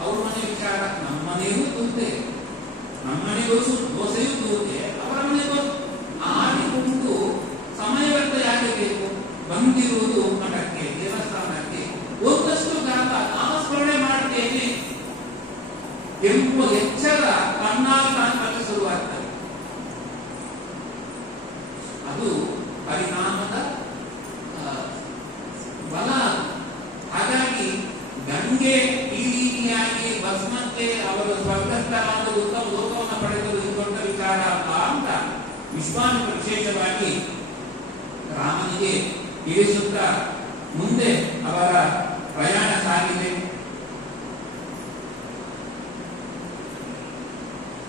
ಅವ್ರ ಮನೆ ವಿಚಾರ ನಮ್ಮ ಮನೆಯೂ ತೂತೆ, ನಮ್ಮ ಮನೆಗೂ ದೋಸೆಯೂ ತೂತೆ, ಅವರ ಮನೆಗೂ ಆಡಿಕೊಂಡು ಸಮಯ ವ್ಯರ್ಥ ಯಾಕೆ ಬೇಕು? ಬಂದಿರುವುದು ಮಠಕ್ಕೆ, ದೇವಸ್ಥಾನಕ್ಕೆ ಒಂದಷ್ಟು ಕಾಲ ನಾಮಸ್ಮರಣೆ ಮಾಡುತ್ತೇನೆ ಎಂಬ ಎಚ್ಚರ ತನ್ನಾಗಿ ತಾನು ಶುರುವಾಗ್ತದೆ. ಅದು ಪರಿಣಾಮದ ಬಲ. ಹಾಗಾಗಿ ಗಂಗೆ ಈ ರೀತಿಯಾಗಿ ಭಸ್ಮಕ್ಕೆ ಅವರು ಸ್ವರ್ಗಸ್ಥರಾದ ಉತ್ತಮ ಲೋಕವನ್ನು ಪಡೆದರು ಇದು ದೊಡ್ಡ ವಿಚಾರ ಅಲ್ಲ ಅಂತ ವಿಶ್ವಾಮಿತ್ರ ವಿಶೇಷವಾಗಿ ರಾಮನಿಗೆ ತಿಳಿಸುತ್ತಾ ಮುಂದೆ ಅವರ ಪ್ರಯಾಣ ಸಾಗಿದೆ.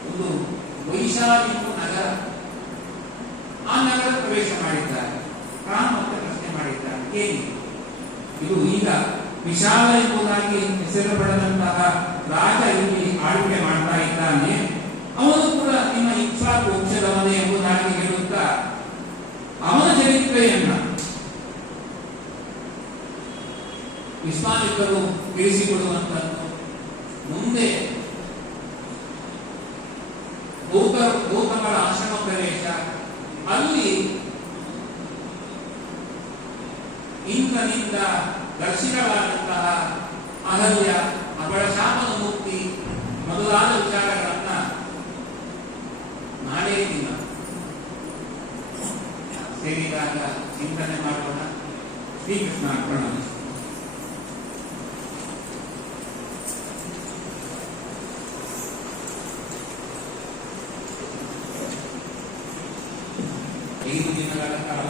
ಒಂದು ವೈಶಾಲಿ ನಗರ, ಆ ನಗರ ಪ್ರವೇಶ ಮಾಡಿದ್ದಾರೆ. ರಾಮ ಮತ್ತೆ ಪ್ರಶ್ನೆ ಮಾಡಿದ್ದಾರೆ, ಏನು ಇದು? ಈಗ ವಿಶಾಲ ಎಂಬುದಾಗಿ ಹೆಸರು ಪಡೆದಂತಹ ರಾಜ ಇಲ್ಲಿ ಆಳ್ವಿಕೆ ಮಾಡ್ತಾ ಇದ್ದಾನೆ, ಅವನು ಕೂಡ ನಿಮ್ಮ ಇಕ್ಷ್ವಾಕು ವಂಶದವನೇ ಎಂಬುದಾಗಿ ಹೇಳುತ್ತಾ ಅವನ ಚರಿತ್ರೆಯನ್ನ ವಿಶ್ವಾಮಿತ್ರರು ತಿಳಿಸಿಕೊಡುವಂತದ್ದು. ಮುಂದೆ ಗೌತಮರ ಆಶ್ರಮ ಪ್ರವೇಶ, ಅಲ್ಲಿ ಇಂದ್ರನಿಂದ ದರ್ಶಿತವಾದಂತಹ ಅಹಲ್ಯ, ಅವಳ ಶಾಪದ ಮುಕ್ತಿ ಮೊದಲಾದ ವಿಚಾರಗಳನ್ನ ನಾಳೆ ಸೇರಿದಾಗ ಚಿಂತನೆ ಮಾಡೋಣ. ಶ್ರೀಕೃಷ್ಣ ಅರ್ಪಣ. ಐದು ದಿನಗಳ ಕಾಲ